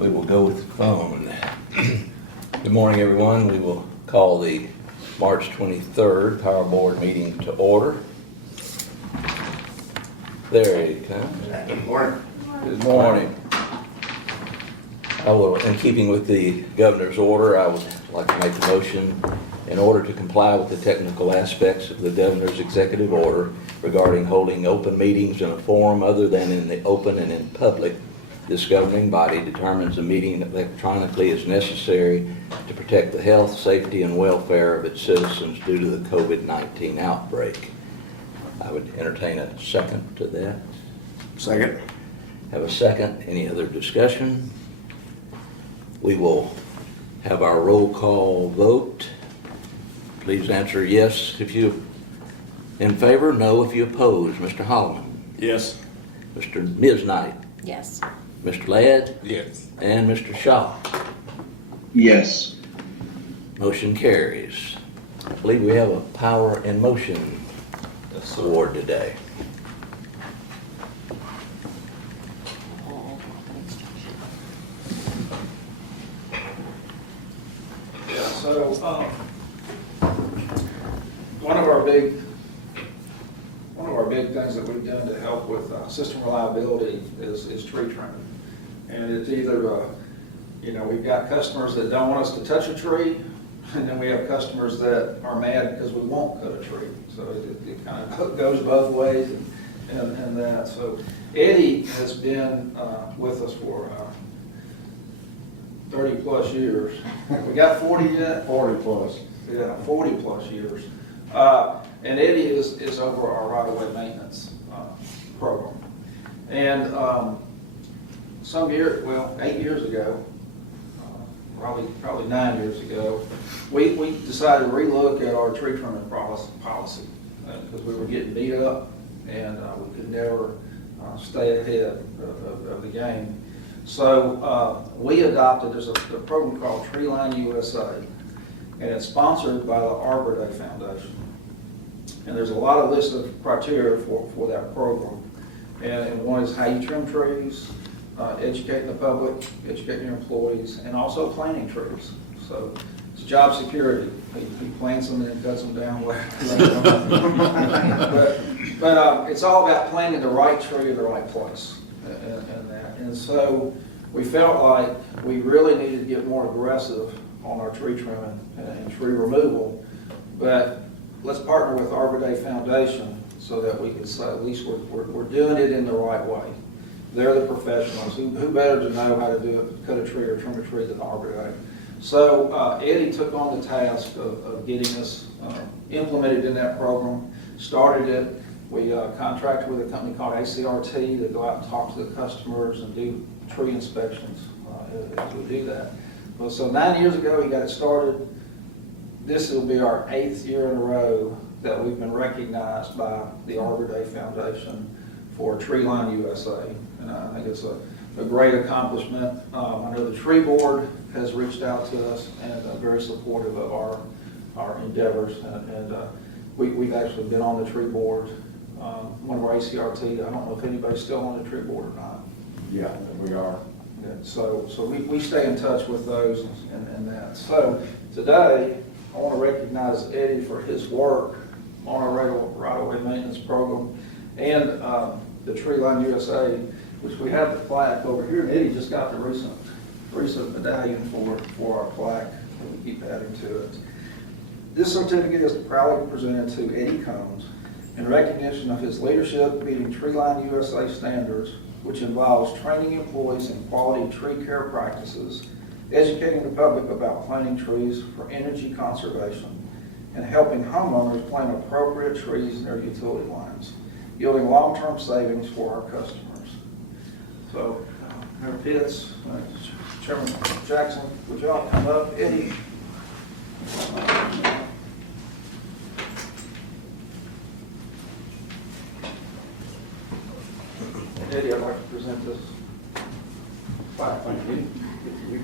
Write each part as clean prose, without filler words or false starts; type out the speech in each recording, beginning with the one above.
We will go with the phone. Good morning, everyone. We will call the March 23rd Power Board meeting to order. There he comes. Good morning. Good morning. I will, in keeping with the governor's order, I would like to make a motion in order to comply with the technical aspects of the governor's executive order regarding holding open meetings in a forum other than in the open and in public. This governing body determines a meeting electronically is necessary to protect the health, safety, and welfare of its citizens due to the COVID-19 outbreak. I would entertain a second to that. Second. Have a second. Any other discussion? We will have our roll call vote. Please answer yes if you in favor, no if you oppose. Mr. Holloman. Yes. Ms. Knight. Yes. Mr. Ladd. Yes. And Mr. Shaw. Yes. Motion carries. I believe we have a power and motion award today. Yeah, so one of our big things that we've done to help with system reliability is tree trimming. And it's either, we've got customers that don't want us to touch a tree, and then we have customers that are mad because we won't cut a tree. So it kind of goes both ways and that. So Eddie has been with us for 30 plus years. We got 40 yet? 40 plus. Yeah, 40 plus years. And Eddie is over our right-of-way maintenance program. And 8 years ago, probably 9 years ago, we decided to relook at our tree trimming policy because we were getting beat up and we could never stay ahead of the game. So we adopted, there's a program called Tree Line USA, and it's sponsored by the Arbor Day Foundation. And there's a lot of list of criteria for that program. And one is how you trim trees, educating the public, educating your employees, and also planting trees. So it's job security. He plants them and then cuts them down. But it's all about planting the right tree in the right place. And so we felt like we really needed to get more aggressive on our tree trimming and tree removal. But let's partner with Arbor Day Foundation so that we can say at least we're doing it in the right way. They're the professionals. Who better to know how to do it, cut a tree or trim a tree than Arbor Day? So Eddie took on the task of getting us implemented in that program, started it. We contracted with a company called ACRT to go out and talk to the customers and do tree inspections as we do that. Well, so 9 years ago, he got it started. This will be our 8th year in a row that we've been recognized by the Arbor Day Foundation for Tree Line USA. And I think it's a great accomplishment. I know the tree board has reached out to us and very supportive of our endeavors. And we've actually been on the tree board. One of our ACRT, I don't know if anybody's still on the tree board or not. Yeah, we are. Yeah, so we stay in touch with those and that. So today, I want to recognize Eddie for his work on our right-of-way maintenance program and the Tree Line USA, which we have the plaque over here. And Eddie just got the recent medallion for our plaque, and we keep adding to it. This certificate is proudly presented to Eddie Combs in recognition of his leadership meeting Tree Line USA standards, which involves training employees in quality tree care practices, educating the public about planting trees for energy conservation, and helping homeowners plant appropriate trees near utility lines, yielding long-term savings for our customers. So, Mayor Pitts, Chairman Jackson, would y'all come up? Eddie. Eddie, I'd like to present this plaque. Thank you.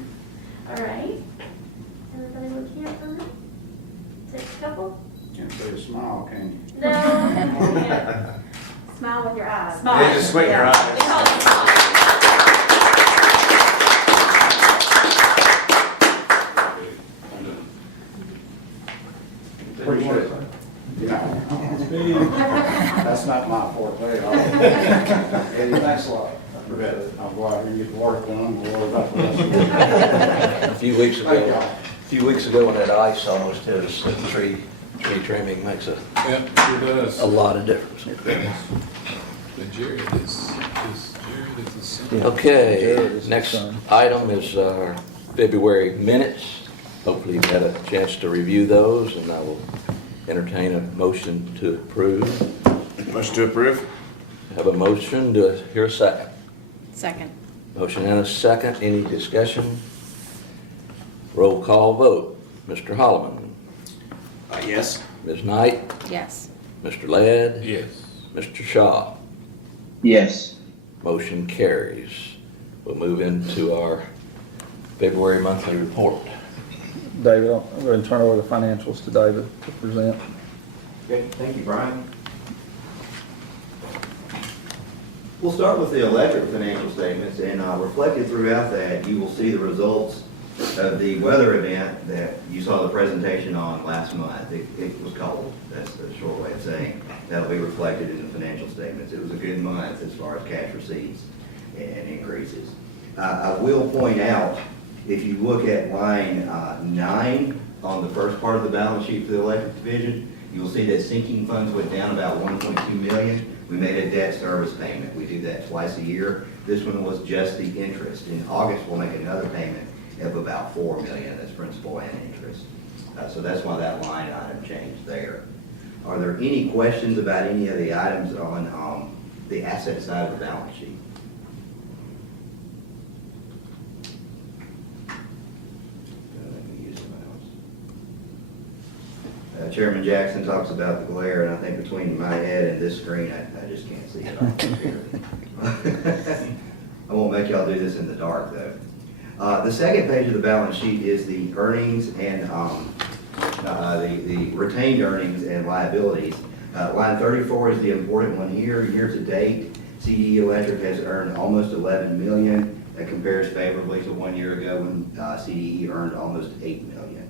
All right. Everybody looking at them? Take a couple? Can't say a smile, can you? No. Yeah. Smile with your eyes. Yeah, just squint your eyes. We call it smile. Hey, Eddie, thanks a lot. I appreciate it. I'll go out here and get the work done. We'll worry about the rest. A few weeks Thank ago, y'all. when that ice almost hit us, the tree trimming makes a Yep, sure does. lot of difference. But Jared is the son. Okay, Jared is the next son. item is our February minutes. Hopefully you've had a chance to review those, and I will entertain a motion to approve. Motion to approve? Have a motion, do I hear a second? Second. Motion and a second, any discussion? Roll call vote. Mr. Holloman, Yes. Ms. Knight, Yes. Mr. Ladd, Yes. Mr. Shaw. Yes. Motion carries. We'll move into our February monthly report. David, I'm going to turn over the financials to David to present. Okay, thank you, Brian. We'll start with the electric financial statements, and reflected throughout that, you will see the results of the weather event that you saw the presentation on last month. It was cold, that's the short way of saying. That'll be reflected in the financial statements. It was a good month as far as cash receipts and increases. I will point out, if you look at line 9 on the first part of the balance sheet for the electric division, you will see that sinking funds went down about 1.2 million. We made a debt service payment. We do that twice a year. This one was just the interest. In August, we'll make another payment of about 4 million. That's principal and interest. So that's why that line item changed there. Are there any questions about any of the items on the asset side of the balance sheet? Let me use the mouse. Chairman Jackson talks about the glare, and I think between my head and this screen, I just can't see it on here. I won't make y'all do this in the dark, though. The second page of the balance sheet is the earnings and the retained earnings and liabilities. Line 34 is the important one here. Year to date, CDE Electric has earned almost 11 million. That compares favorably to 1 year ago when CDE earned almost 8 million.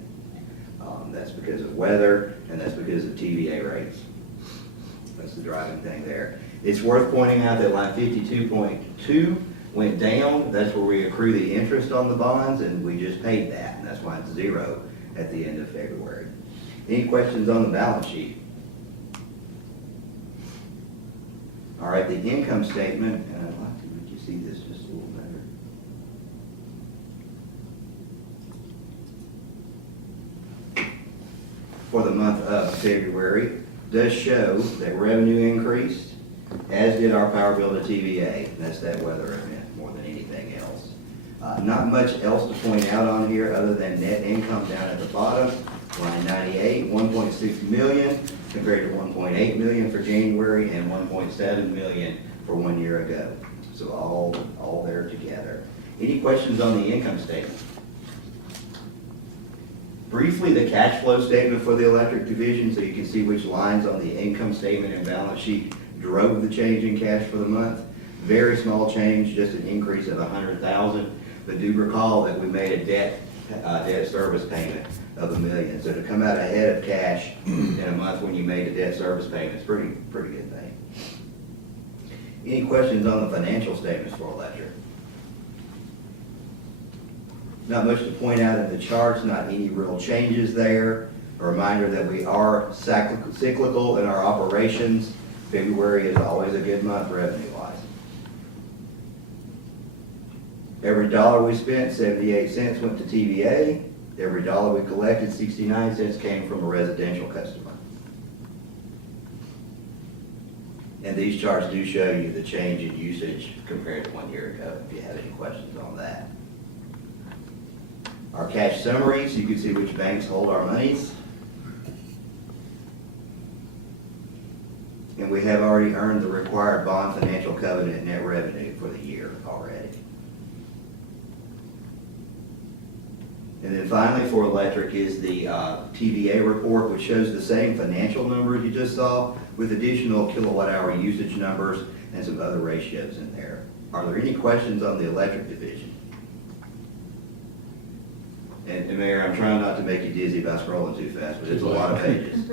That's because of weather, and that's because of TVA rates. That's the driving thing there. It's worth pointing out that line 52.2 went down. That's where we accrue the interest on the bonds, and we just paid that, and that's why it's 0 at the end of February. Any questions on the balance sheet? All right, the income statement, and I'd like to make you see this just a little better. For the month of February does show that revenue increased, as did our power bill to TVA. That's that weather event more than anything else. Not much else to point out on here other than net income down at the bottom. Line 98, 1.6 million compared to 1.8 million for January and 1.7 million for 1 year ago. So all there together. Any questions on the income statement? Briefly, the cash flow statement for the electric division, so you can see which lines on the income statement and balance sheet drove the change in cash for the month. Very small change, just an increase of 100,000. But do recall that we made a debt service payment of $1 million. So to come out ahead of cash in a month when you made a debt service payment is pretty good thing. Any questions on the financial statements for electric? Not much to point out in the charts, not any real changes there. A reminder that we are cyclical in our operations. February is always a good month revenue-wise. Every dollar we spent, 78 cents went to TVA. Every dollar we collected, 69 cents came from a residential customer. And these charts do show you the change in usage compared to 1 year ago, if you have any questions on that. Our cash summary, so you can see which banks hold our monies. And we have already earned the required bond financial covenant net revenue for the year already. And then finally for electric is the TVA report, which shows the same financial numbers you just saw with additional kilowatt hour usage numbers and some other ratios in there. Are there any questions on the electric division? And Mayor, I'm trying not to make you dizzy by scrolling too fast, but it's a lot of pages.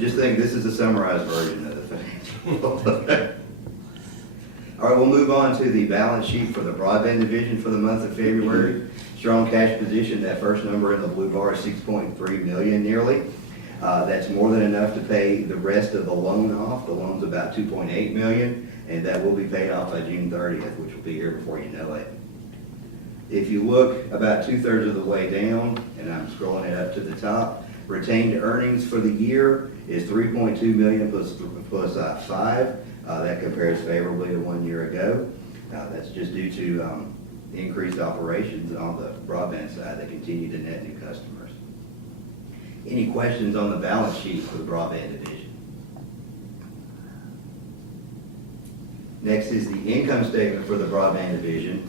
just think this is a summarized version of the financial. All right, we'll move on to the balance sheet for the broadband division for the month of February. Strong cash position, that first number in the blue bar is 6.3 million nearly. That's more than enough to pay the rest of the loan off. The loan's about 2.8 million, and that will be paid off by June 30th, which will be here before you know it. If you look about 2/3 of the way down, and I'm scrolling it up to the top, retained earnings for the year is 3.2 million plus 5. That compares favorably to 1 year ago. That's just due to increased operations on the broadband side that continue to net new customers. Any questions on the balance sheet for the broadband division? Next is the income statement for the broadband division.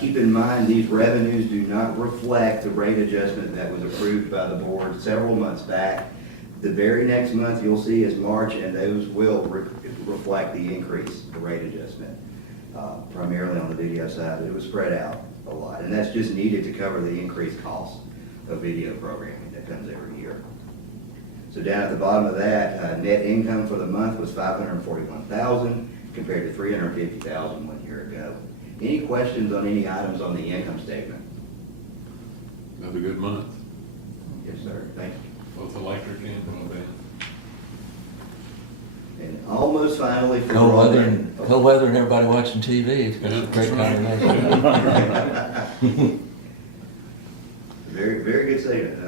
Keep in mind, these revenues do not reflect the rate adjustment that was approved by the board several months back. The very next month you'll see is March, and those will reflect the increase, the rate adjustment, primarily on the video side. It was spread out a lot, and that's just needed to cover the increased cost of video programming that comes every year. So down at the bottom of that, net income for the month was $541,000 compared to $350,000 1 year ago. Any questions on any items on the income statement? Another good month, Yes, sir. Thank you. both electric and broadband. And almost finally for Cold weather broadband. and, cold weather and everybody watching TV, it's got a great combination. Very, very good statement.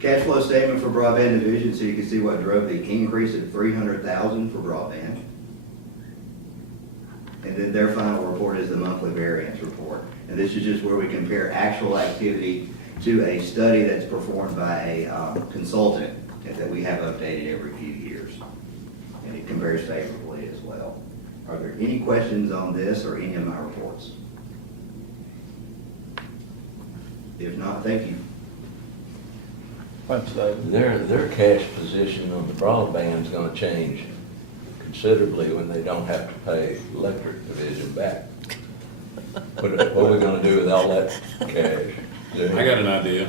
Cash flow statement for broadband division, so you can see what drove the increase of $300,000 for broadband. And then their final report is the monthly variance report. And this is just where we compare actual activity to a study that's performed by a consultant that we have updated every few years. And it compares favorably as well. Are there any questions on this or any of my reports? If not, thank you. Thanks, David. Their cash position on the broadband is gonna change considerably when they don't have to pay electric division back. What are we gonna do with all that cash? I got an idea.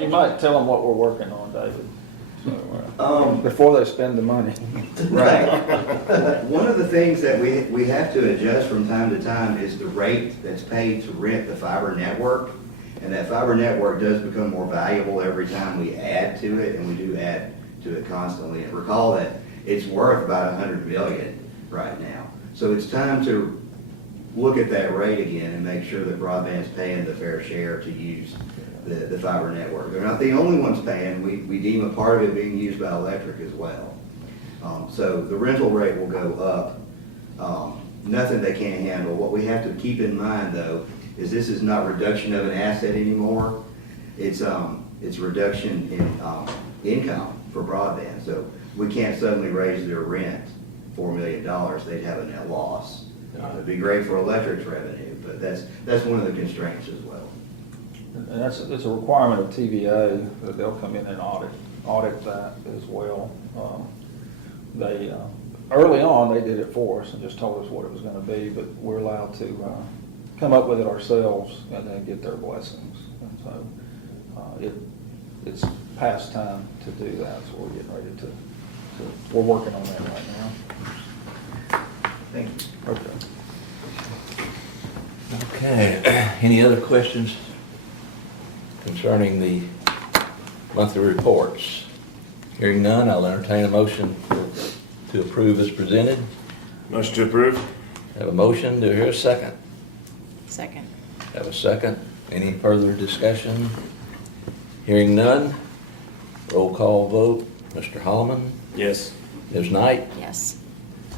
You might tell them what we're working on, David, so, before they spend the money. Right. One of the things that we have to adjust from time to time is the rate that's paid to rent the fiber network. And that fiber network does become more valuable every time we add to it, and we do add to it constantly. And recall that it's worth about $100 million right now. So it's time to look at that rate again and make sure that broadband's paying the fair share to use the fiber network. They're not the only ones paying. We deem a part of it being used by electric as well. So the rental rate will go up. Nothing they can't handle. What we have to keep in mind, though, is this is not reduction of an asset anymore. It's reduction in income for broadband. So we can't suddenly raise their rent $4 million. They'd have a net loss. It'd be great for electric's revenue, but that's one of the constraints as well. And it's a requirement of TVA that they'll come in and audit that as well. They, early on, they did it for us and just told us what it was gonna be, but we're allowed to, come up with it ourselves and then get their blessings. And so, it's past time to do that, so we're getting ready to we're working on that right now. Thank you. Okay. Okay, any other questions concerning the monthly reports? Hearing none, I'll entertain a motion to approve as presented. Motion to approve. Have a motion, do I hear a second? Second. Have a second, any further discussion? Hearing none, roll call vote, Mr. Holloman, Yes. Ms. Knight, Yes.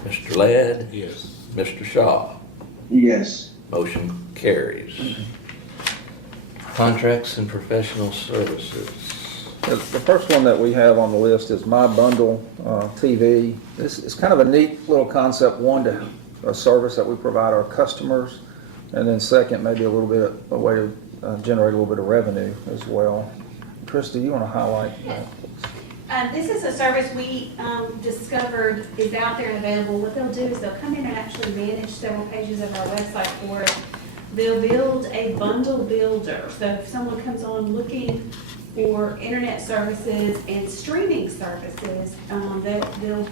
Mr. Ladd, Yes. Mr. Shaw. Yes. Motion carries. Contracts and professional services. The first one that we have on the list is My Bundle TV. This is kind of a neat little concept, one, to a service that we provide our customers, and then second, maybe a little bit, a way to generate a little bit of revenue as well. Christy, you want to highlight that? This is a service we discovered is out there and available. What they'll do is they'll come in and actually manage several pages of our website for us. They'll build a bundle builder. So if someone comes on looking for internet services and streaming services. They'll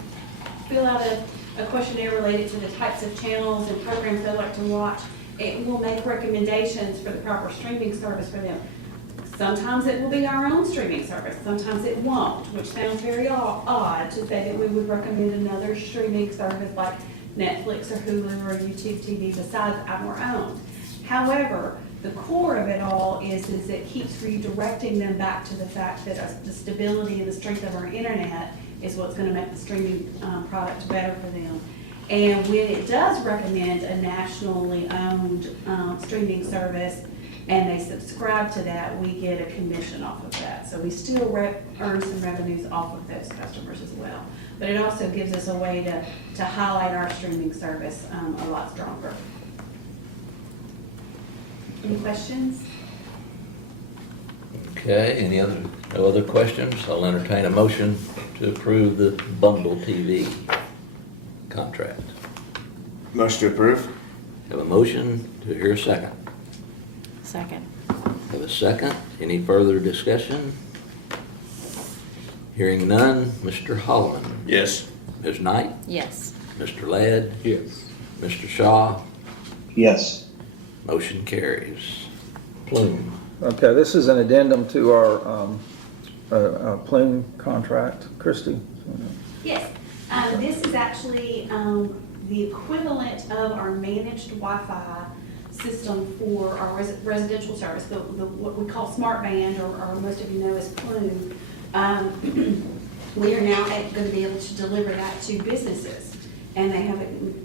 fill out a questionnaire related to the types of channels and programs they like to watch. It will make recommendations for the proper streaming service for them. Sometimes it will be our own streaming service, sometimes it won't, which sounds very odd to say that we would recommend another streaming service like Netflix or Hulu or YouTube TV besides our own. However, the core of it all is it keeps redirecting them back to the fact that the stability and the strength of our internet is what's going to make the streaming product better for them. And when it does recommend a nationally owned streaming service and they subscribe to that, we get a commission off of that. So we still earn some revenues off of those customers as well. But it also gives us a way to highlight our streaming service a lot stronger. Any questions? Okay, no other questions? I'll entertain a motion to approve the bundle TV contract. Motion to approve. Have a motion, to hear a second. Second. Have a second, any further discussion? Hearing none, Mr. Holloman. Yes. Ms. Knight, Yes. Mr. Ladd, Yes. Mr. Shaw, Yes. motion carries. Plume. Okay, this is an addendum to our Plume contract. Christie? Yes, this is actually the equivalent of our managed Wi-Fi system for our residential service, what we call Smart Band, or most of you know as Plume. We are now going to be able to deliver that to businesses. And they have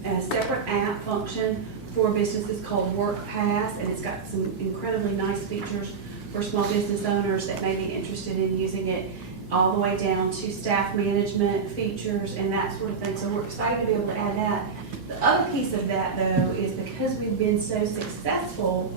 a separate app function for businesses called Work Pass, and it's got some incredibly nice features for small business owners that may be interested in using it, all the way down to staff management features and that sort of thing. So we're excited to be able to add that. The other piece of that, though, is because we've been so successful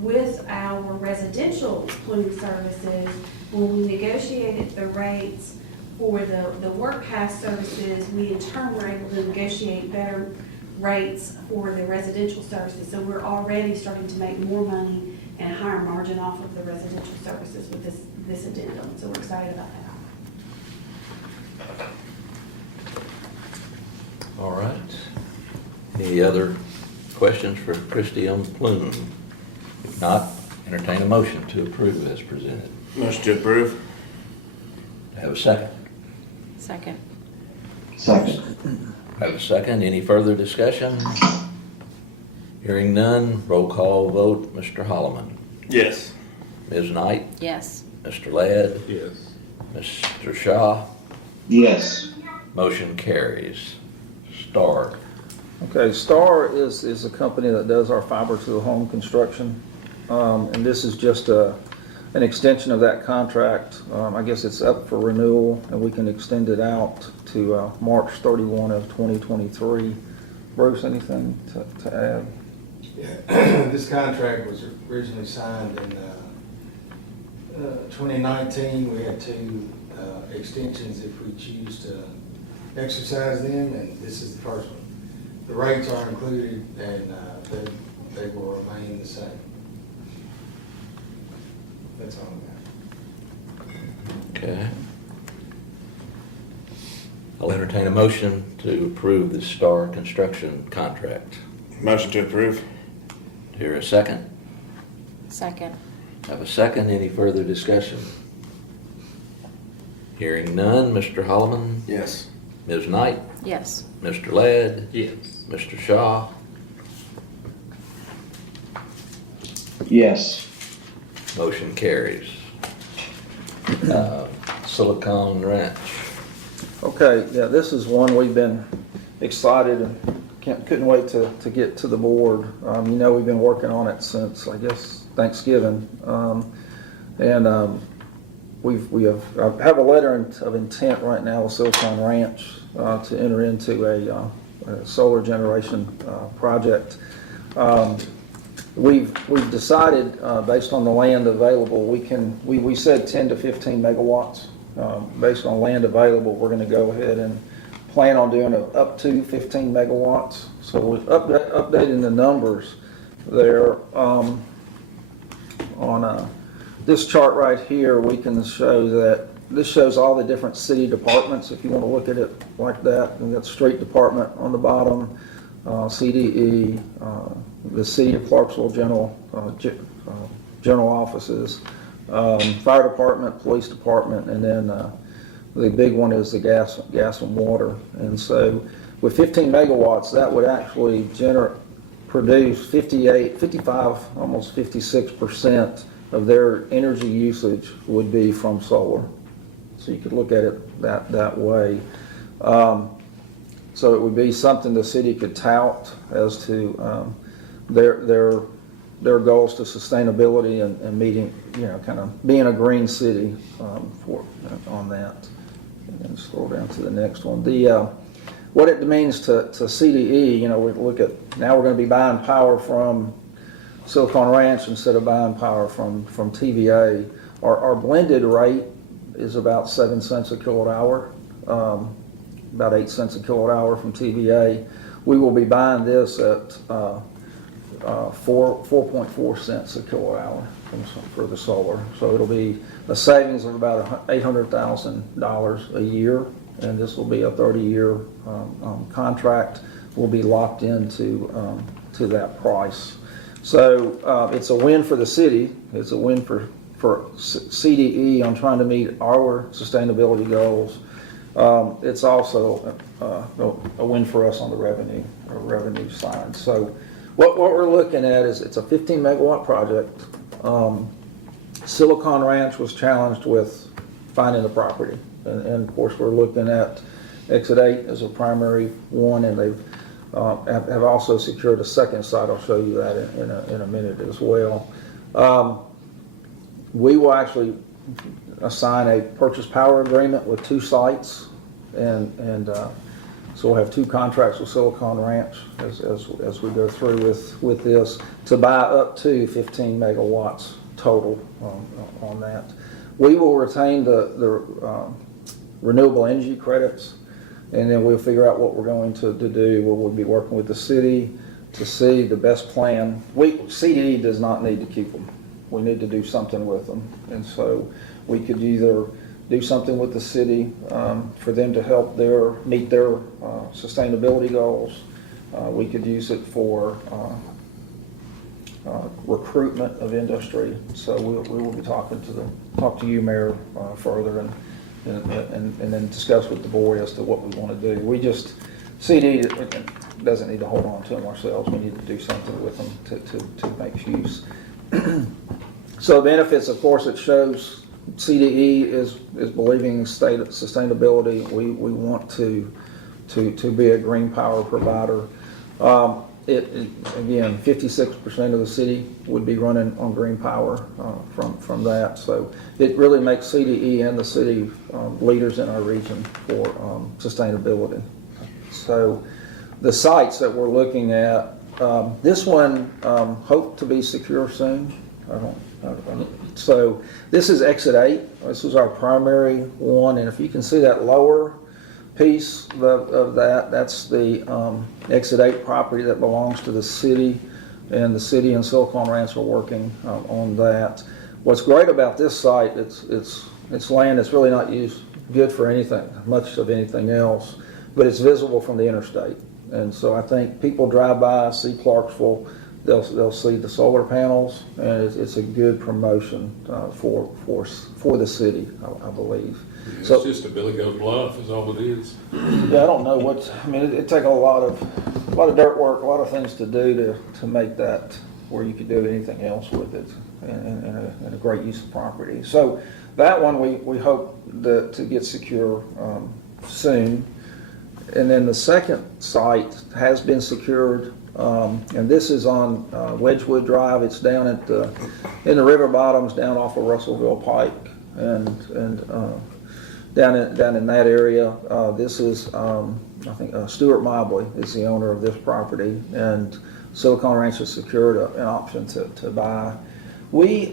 with our residential Plume services, when we negotiated the rates for the Work Pass services, we in turn were able to negotiate better rates for the residential services. So we're already starting to make more money and a higher margin off of the residential services with this addendum. So we're excited about that. All right. Any other questions for Christie on Plume? If not, entertain a motion to approve as presented. Motion to approve. Have a second. Second. Second. Have a second. Any further discussion? Hearing none, roll call vote. Mr. Holloman. Yes. Ms. Knight, Yes. Mr. Ladd, Yes. Mr. Shaw, Yes. motion carries. Star. Okay, Star is a company that does our fiber to the home construction. And this is just an extension of that contract. I guess it's up for renewal and we can extend it out to March 31 of 2023. Bruce, anything to add? Yeah, this contract was originally signed in 2019. We had two extensions if we choose to exercise them, and this is the first one. The rates are included, and they will remain the same. That's all I got. Okay. I'll entertain a motion to approve the Star Construction contract. Motion to approve. Hear a second? Second. Have a second. Any further discussion? Hearing none, Mr. Holloman, Yes. Ms. Knight, Yes. Mr. Ladd, Yes. Mr. Shaw, Yes. motion carries. Silicon Ranch. Okay, yeah, this is one we've been excited and couldn't wait to get to the board. You know, we've been working on it since, I guess, Thanksgiving. We have a letter of intent right now with Silicon Ranch to enter into a solar generation project. We've decided, based on the land available, we said 10 to 15 megawatts. Based on land available, we're going to go ahead and plan on doing up to 15 megawatts. So we're updating the numbers there on this chart right here, we can show that, this shows all the different city departments, if you want to look at it like that. We got street department on the bottom, CDE, the city of Clarksville general offices, fire department, police department, and then the big one is the gas and water. And so with 15 megawatts, that would actually produce 55, almost 56% of their energy usage would be from solar. So you could look at it that way. So it would be something the city could tout as to their goals to sustainability and meeting, kind of being a green city on that. And then scroll down to the next one. What it means to CDE, we look at, now we're going to be buying power from Silicon Ranch instead of buying power from TVA. Our blended rate is about 7 cents a kilowatt hour, about 8 cents a kilowatt hour from TVA. We will be buying this at 4.4 cents a kilowatt hour for the solar. So it'll be a savings of about $800,000 a year, and this will be a 30-year contract. We'll be locked into to that price. So it's a win for the city. It's a win for CDE on trying to meet our sustainability goals. It's also a win for us on the revenue side. So what we're looking at is it's a 15 megawatt project. Silicon Ranch was challenged with finding the property. And of course, we're looking at Exit 8 as a primary one, and they've have also secured a second site. I'll show you that in a minute as well. We will actually assign a purchase power agreement with 2 sites, and so we'll have 2 contracts with Silicon Ranch as we go through with this to buy up to 15 megawatts total on that. We will retain the renewable energy credits, and then we'll figure out what we're going to do. We'll be working with the city to see the best plan. CDE does not need to keep them. We need to do something with them. And so we could either do something with the city for them to help meet their sustainability goals. We could use it for recruitment of industry. So we will be talk to you, Mayor, further and then discuss with the board as to what we want to do. CDE doesn't need to hold on to them ourselves. We need to do something with them to make use. So benefits, of course, it shows CDE is believing in state of sustainability. We want to be a green power provider. Again, 56% of the city would be running on green power from that. So it really makes CDE and the city leaders in our region for sustainability. So the sites that we're looking at, this one hope to be secure soon. So this is Exit 8. This is our primary one, and if you can see that lower piece of that, that's the Exit 8 property that belongs to the city, and the city and Silicon Ranch are working on that. What's great about this site, it's land that's really not used good for anything, much of anything else, but it's visible from the interstate. And so I think people drive by, see Clarksville, they'll see the solar panels, and it's a good promotion for the city, I believe. It's So, just a Billy Goat Bluff is all it is. yeah, I don't know it'd take a lot of dirt work, a lot of things to do to make that where you could do anything else with it, and a great use of property. So that one we hope to get secure soon. And then the second site has been secured, and this is on Wedgewood Drive. It's down in the river bottoms, down off of Russellville Pike, and down in that area. This is, I think, Stuart Mobley is the owner of this property, and Silicon Ranch has secured an option to buy. We,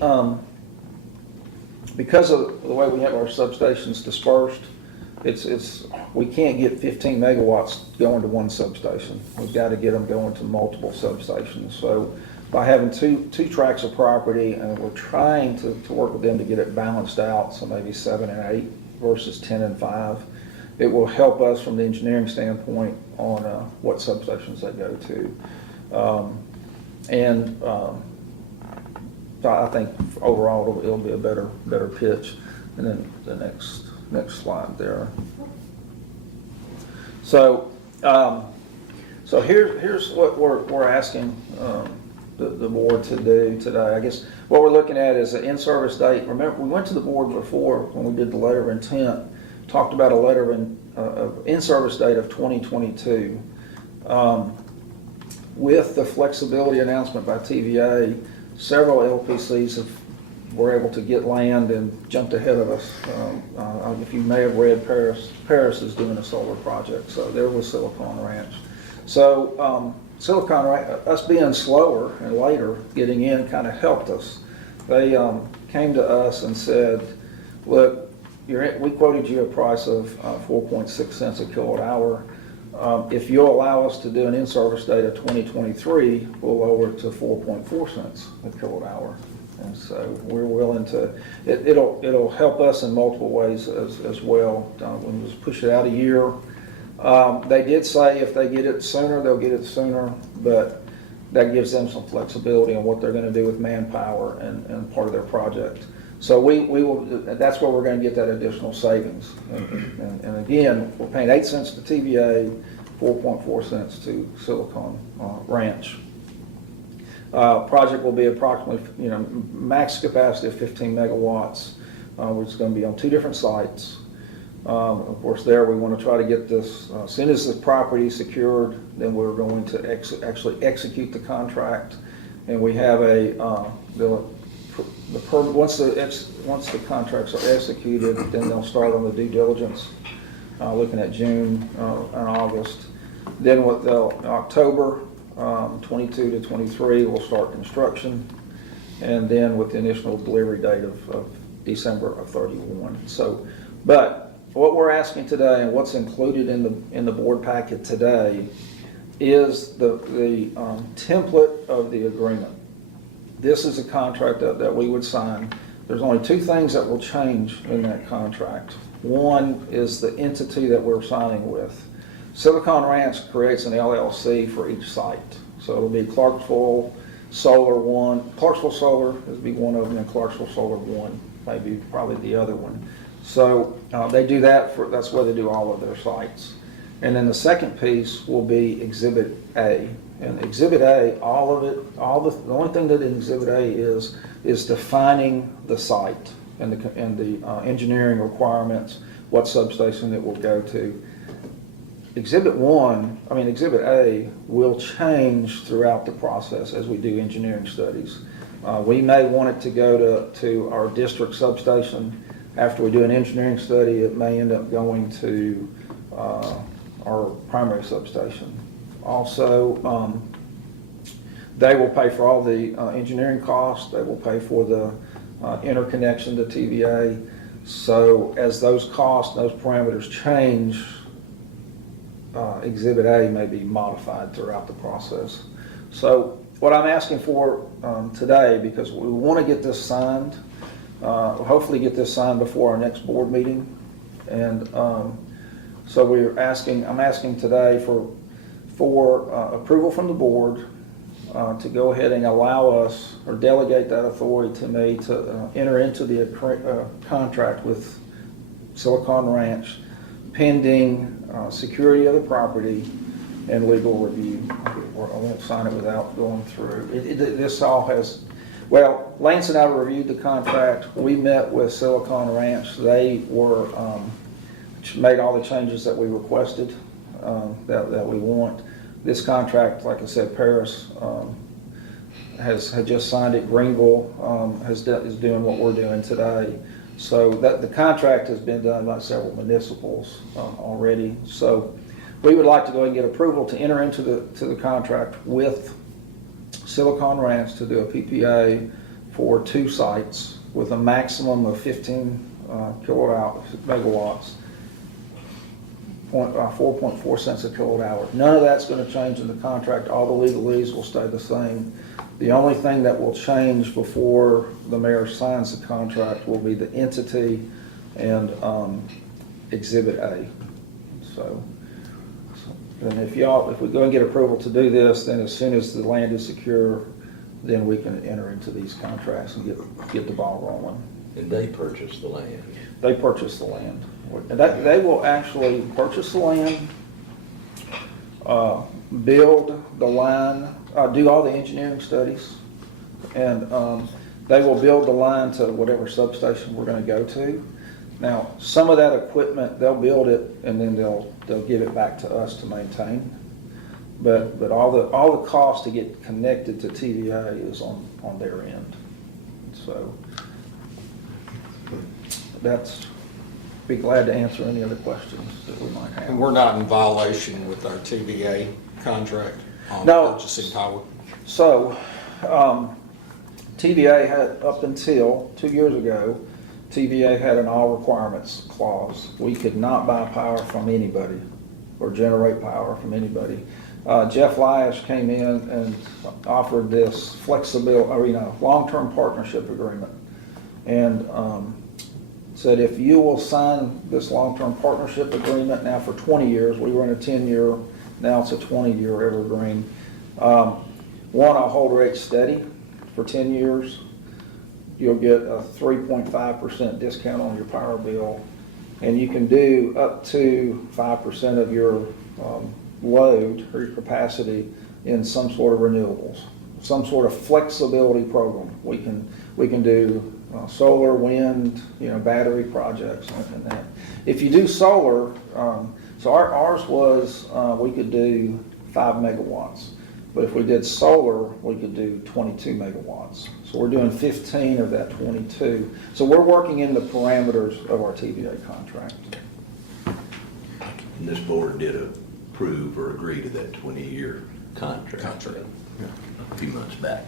because of the way we have our substations dispersed, we can't get 15 megawatts going to one substation. We've got to get them going to multiple substations. So by having two tracts of property, and we're trying to work with them to get it balanced out, so maybe 7 and 8 versus 10 and 5, it will help us from the engineering standpoint on what substations they go to. So I think overall it'll be a better pitch. And then the next slide there. So here's what we're asking the board to do today. I guess what we're looking at is an in-service date. Remember, we went to the board before when we did the letter of intent, talked about a letter of in-service date of 2022. With the flexibility announcement by TVA, several LPCs were able to get land and jumped ahead of us. If you may have read, Paris is doing a solar project, so there was Silicon Ranch. So Silicon Ranch, us being slower and later getting in kind of helped us. They came to us and said, look, we quoted you a price of 4.6 cents a kilowatt hour. If you'll allow us to do an in-service date of 2023, we'll lower it to 4.4 cents a kilowatt hour. And so we're willing to, it'll help us in multiple ways as well. We'll just push it out a year. They did say if they get it sooner, they'll get it sooner, but that gives them some flexibility on what they're going to do with manpower and part of their project. So we will, that's where we're going to get that additional savings. And again, we're paying 8 cents to TVA, 4.4 cents to Silicon Ranch. Project will be approximately, max capacity of 15 megawatts, which is going to be on 2 different sites. Of course, there we want to try to get this, as soon as the property is secured, then we're going to actually execute the contract. And we have once the contracts are executed, then they'll start on the due diligence, looking at June and August. Then October 22 to 23, we'll start construction, and then with the initial delivery date of December of 31. So, but what we're asking today and what's included in the board packet today is the template of the agreement. This is a contract that we would sign. There's only 2 things that will change in that contract. One is the entity that we're signing with. Silicon Ranch creates an LLC for each site. So it'll be Clarksville Solar 1. Clarksville Solar will be one of them, and Clarksville Solar 1, maybe probably the other one. So they do that that's where they do all of their sites. And then the second piece will be Exhibit A. And Exhibit A, the only thing that in Exhibit A is defining the site and the engineering requirements, what substation it will go to. Exhibit A will change throughout the process as we do engineering studies. We may want it to go to our district substation. After we do an engineering study, it may end up going to our primary substation. Also, they will pay for all the engineering costs. They will pay for the interconnection to TVA. So as those costs, those parameters change, Exhibit A may be modified throughout the process. So what I'm asking for today, because we want to get this signed, hopefully get this signed before our next board meeting. And so I'm asking today for approval from the board to go ahead and allow us or delegate that authority to me to enter into the contract with Silicon Ranch pending security of the property and legal review. I won't sign it without going through. This all has, Lance and I reviewed the contract. We met with Silicon Ranch. They made all the changes that we requested, that we want. This contract, like I said, Paris has just signed it. Greenville is doing what we're doing today. So that the contract has been done by several municipals already. So we would like to go ahead and get approval to enter into the contract with Silicon Ranch to do a PPA for 2 sites with a maximum of 15 megawatts. 4.4 cents a kilowatt hour. None of that's gonna change in the contract. All the legalese will stay the same. The only thing that will change before the mayor signs the contract will be the entity and Exhibit A. So, and if we go and get approval to do this, then as soon as the land is secure, then we can enter into these contracts and get the ball rolling. And they purchase the land. They purchase the land. And they will actually purchase the land, build the line, do all the engineering studies, and they will build the line to whatever substation we're gonna go to. Now, some of that equipment, they'll build it and then they'll give it back to us to maintain. But all the cost to get connected to TVA is on their end. So be glad to answer any other questions that we might have. And we're not in violation with our TVA contract on No. purchasing power? So, TVA had, up until 2 years ago, TVA had an all requirements clause. We could not buy power from anybody or generate power from anybody. Jeff Lyash came in and offered this long-term partnership agreement. And said, if you will sign this long-term partnership agreement now for 20 years, we were in a 10-year, now it's a 20-year evergreen. One, I'll hold rates steady for 10 years. You'll get a 3.5% discount on your power bill, and you can do up to 5% of your load or your capacity in some sort of renewables, some sort of flexibility program. We can do solar, wind, battery projects and that. If you do solar, so ours was we could do 5 megawatts. But if we did solar, we could do 22 megawatts. So we're doing 15 of that 22. So we're working in the parameters of our TVA contract. And this board did approve or agree to that 20-year contract a few months back.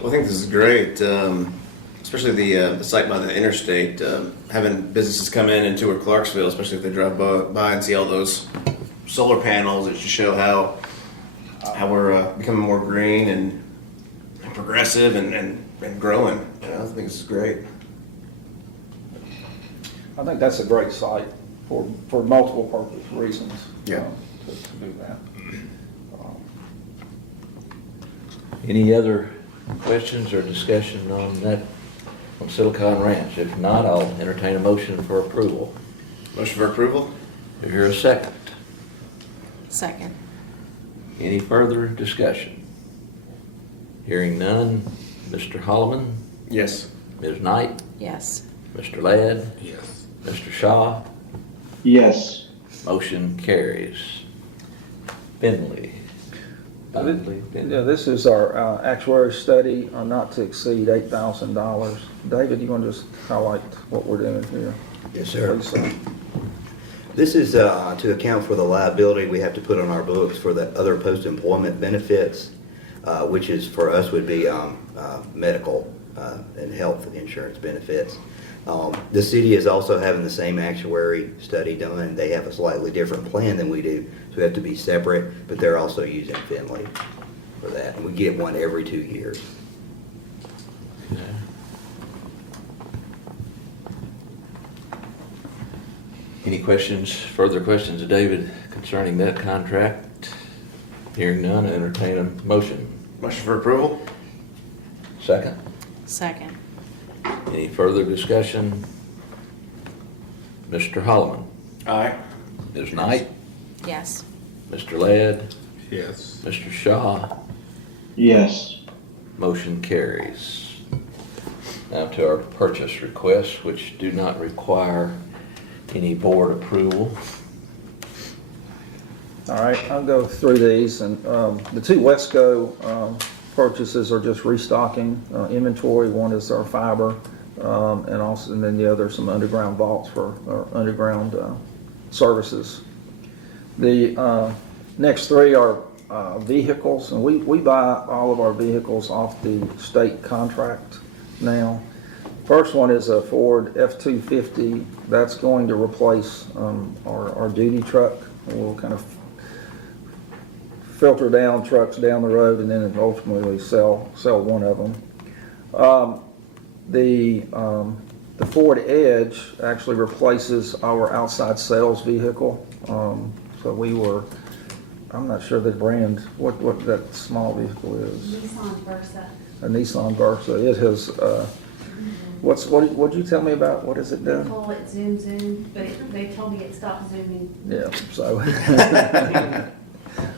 Well, I think this is great, especially the site by the interstate, having businesses come in and tour Clarksville, especially if they drive by and see all those solar panels. It should show how we're becoming more green and progressive and growing. I think this is great. I think that's a great site for multiple reasons. Yeah. To do that. Any other questions or discussion on that, on Silicon Ranch? If not, I'll entertain a motion for approval. Motion for approval? Do I hear a second? Second. Any further discussion? Hearing none, Mr. Holloman, Yes. Ms. Knight, Yes. Mr. Ladd, Yes. Mr. Shaw, Yes. motion carries. Finley. Yeah, this is our actuary study, not to exceed $8,000. David, you want to just highlight what we're doing here? Yes, sir. Please. This is to account for the liability we have to put on our books for the other post-employment benefits, which is for us would be medical and health insurance benefits. The city is also having the same actuary study done. They have a slightly different plan than we do, so we have to be separate, but they're also using Finley for that. And we get one every 2 years. Any questions, further questions of David concerning that contract? Hearing none, I entertain a motion. Motion for approval? Second. Second. Any further discussion? Mr. Holloman, Aye. Ms. Knight, Yes. Mr. Ladd, Yes. Mr. Shaw, Yes. motion carries. Now to our purchase requests, which do not require any board approval. All right, I'll go through these, and the two Wesco purchases are just restocking inventory. One is our fiber, and then the other some underground vaults for our underground services. The next three are vehicles, and we buy all of our vehicles off the state contract now. First one is a Ford F-250. That's going to replace our duty truck and we'll kind of filter down trucks down the road and then ultimately sell one of them. The Ford Edge actually replaces our outside sales vehicle. So I'm not sure the brand, what that small vehicle is. Nissan Versa. A Nissan Versa. It has, what'd you tell me about? What has it They done? call it Zoom Zoom, but they told me it stopped zooming. Yeah, so.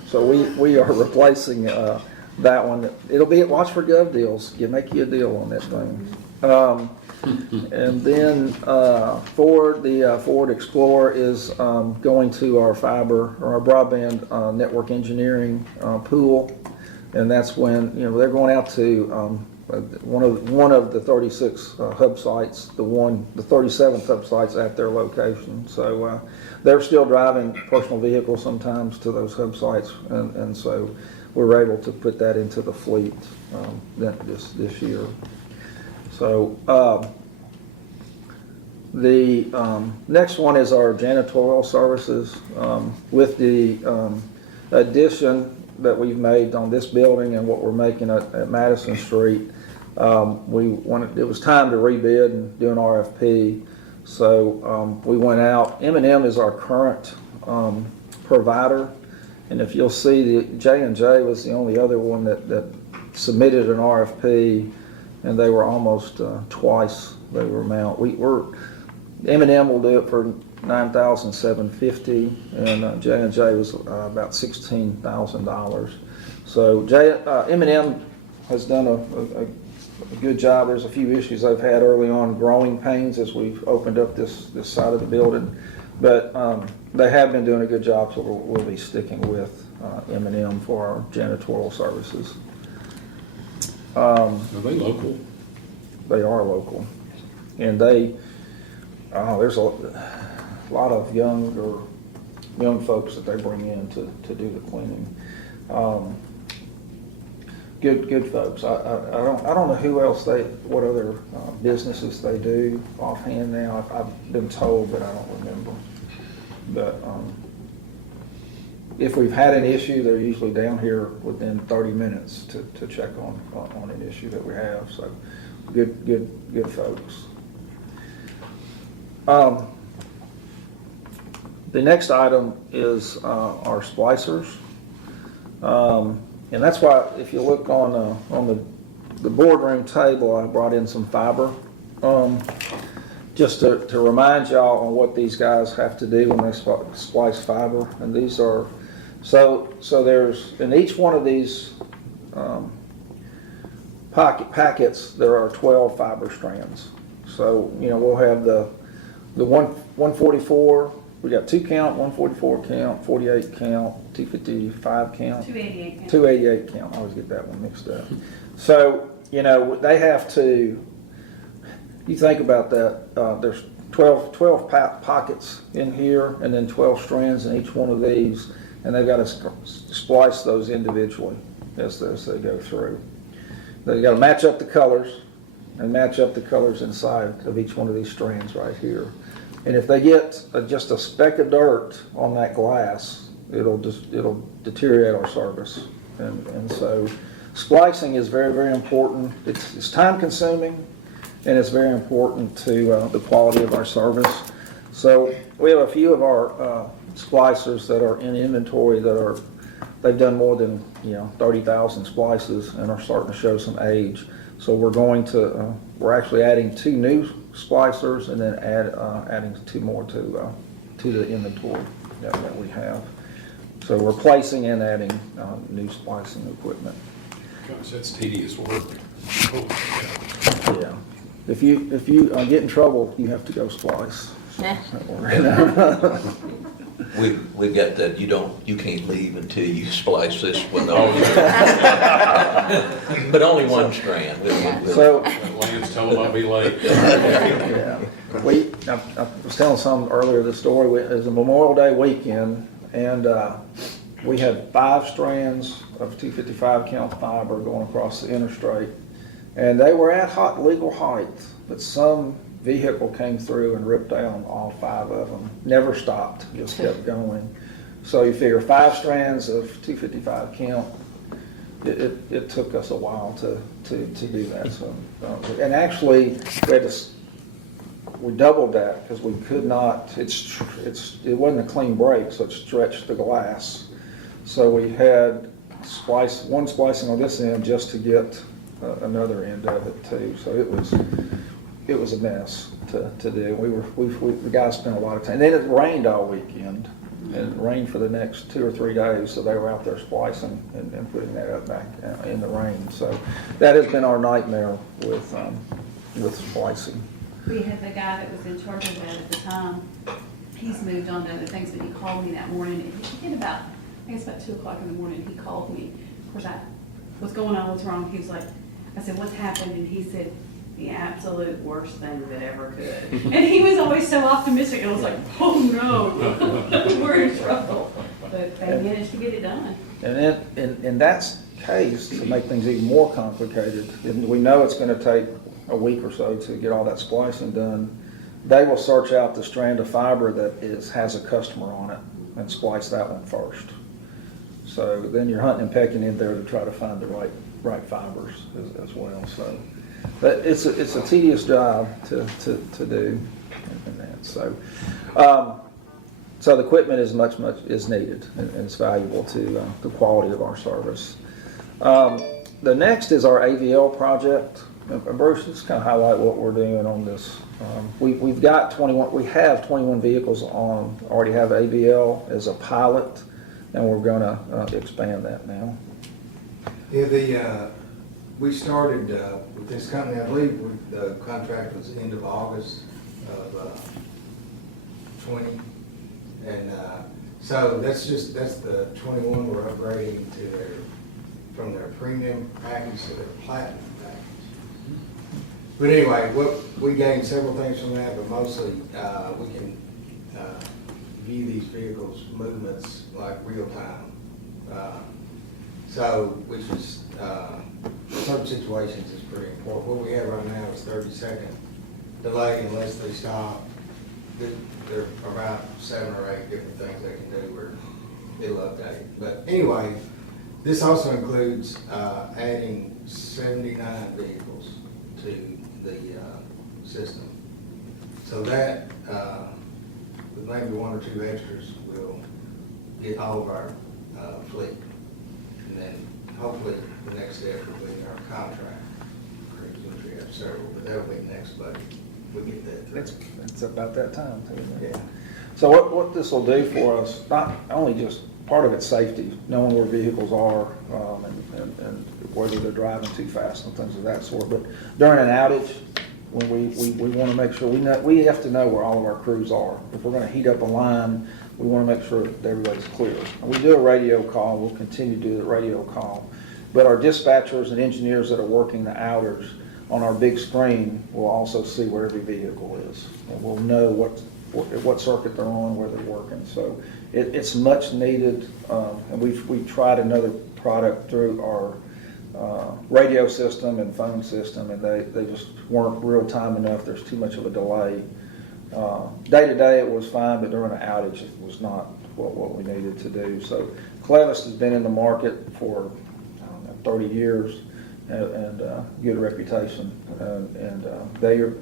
So we are replacing that one. It'll be at Watch for Gov deals. Make you a deal on that thing. And then Ford Explorer is going to our fiber or our broadband network engineering pool, and that's when they're going out to one of the 36 hub sites, the 37th hub sites at their location. So they're still driving personal vehicles sometimes to those hub sites, and so we're able to put that into the fleet this year. So the next one is our janitorial services. With the addition that we've made on this building and what we're making at Madison Street, it was time to rebid and do an RFP. So we went out. M&M is our current provider, and if you'll see, the J&J was the only other one that submitted an RFP, and they were almost twice they were amount. M&M will do it for $9,750, and J&J was about $16,000. So M&M has done a good job. There's a few issues they've had early on, growing pains as we've opened up this side of the building, but they have been doing a good job, so we'll be sticking with M&M for our janitorial services. Are they local? They are local, and there's a lot of young folks that they bring in to do the cleaning. Good folks. I don't know who else what other businesses they do offhand now. I've been told, but I don't remember. But if we've had an issue, they're usually down here within 30 minutes to check on an issue that we have. So good folks. The next item is our splicers, and that's why if you look on the boardroom table, I brought in some fiber, just to remind y'all on what these guys have to do when they splice fiber. And these are so there's in each one of these packets there are 12 fiber strands. So we'll have the 144. We got 2 count, 144 count, 48 count, 255 count, 288 count. 288 count. I always get that one mixed up. So they have to. You think about that. There's 12 pockets in here, and then 12 strands in each one of these, and they've got to splice those individually as they go through. They've got to match up the colors and match up the colors inside of each one of these strands right here. And if they get just a speck of dirt on that glass, it'll deteriorate our service. And so splicing is very, very important. It's time consuming, and it's very important to the quality of our service. So we have a few of our splicers that are in inventory they've done more than 30,000 splices and are starting to show some age. So we're actually adding 2 new splicers and then adding 2 more to the inventory that we have. So replacing and adding new splicing equipment. Gosh, that's tedious work. Oh, Yeah. If you get in trouble, you have to go splice. We got that, you can't leave until you splice this one off. But only one strand. So, Lance, tell them I'll be late. yeah. I was telling some earlier the story. It was a Memorial Day weekend, and we had 5 strands of 255 count fiber going across the interstate, and they were at legal height, but some vehicle came through and ripped down all 5 of them. Never stopped, just kept going. So you figure 5 strands of 255 count. It took us a while to do that. So, and actually, we doubled that because we could not. It wasn't a clean break, so it stretched the glass. So we had one splicing on this end just to get another end of it too. So it was a mess to do. The guys spent a lot of time. And then it rained all weekend. And it rained for the next 2 or 3 days, so they were out there splicing and putting that up back in the rain. So that has been our nightmare with splicing. We had the guy that was in charge of that at the time. He's moved on to other things, but he called me that morning. At about, I guess about 2 o'clock in the morning, he called me. Of course, what's going on, what's wrong? He was like, I said, what's happened? And he said, the absolute worst thing that ever could. And he was always so optimistic. And I was like, oh no, we're in trouble. But they managed to get it done. And in that case, to make things even more complicated, and we know it's going to take a week or so to get all that splicing done, they will search out the strand of fiber that has a customer on it and splice that one first. So then you're hunting and pecking in there to try to find the right fibers as well. So, but it's a tedious job to do in that. So, so the equipment is much is needed and it's valuable to the quality of our service. The next is our AVL project. And Bruce, let's kind of highlight what we're doing on this. We've got 21. We have 21 vehicles on. Already have AVL as a pilot, and we're going to expand that now. Yeah, we started with this company, I believe the contract was end of August of 20. And so that's the 21 we're upgrading from their premium package to their platinum package. But anyway, we gained several things from that, but mostly we can view these vehicles' movements like real time. So, which is, in some situations is pretty important. What we have right now is 30-second delay unless they stop. There are about 7 or 8 different things they can do where it'll update. But anyway, this also includes adding 79 vehicles to the system. So that, with maybe 1 or 2 extras, will get all of our fleet. And then hopefully the next step will be our contract, which we have several, but that'll be next budget. We get that through. It's about that time too. Yeah. So what this will do for us, not only just part of it's safety, knowing where vehicles are and whether they're driving too fast and things of that sort, but during an outage, when we want to make sure we have to know where all of our crews are. If we're going to heat up a line, we want to make sure that everybody's clear. And we do a radio call. We'll continue to do the radio call. But our dispatchers and engineers that are working the outage on our big screen will also see where every vehicle is. And we'll know what circuit they're on, where they're working. So it's much needed. And we've tried another product through our radio system and phone system, and they just weren't real time enough. There's too much of a delay. Day to day it was fine, but during an outage it was not what we needed to do. So Clevis has been in the market for 30 years and good reputation, and they are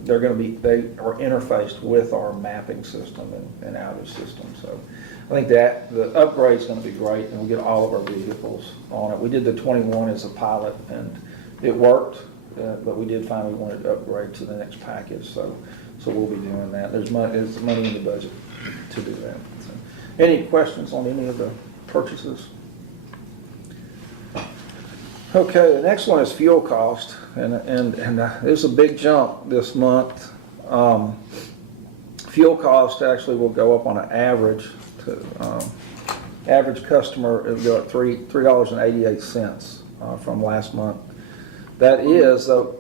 interfaced with our mapping system and outage system. So I think that the upgrade is going to be great, and we'll get all of our vehicles on it. We did the 21 as a pilot, and it worked, but we did find we wanted to upgrade to the next package. So we'll be doing that. There's money in the budget to do that. So, any questions on any of the purchases? Okay, the next one is fuel cost, and there's a big jump this month. Fuel cost actually will go up on an average. Average customer, it'll go up $3.88 from last month. That is, though,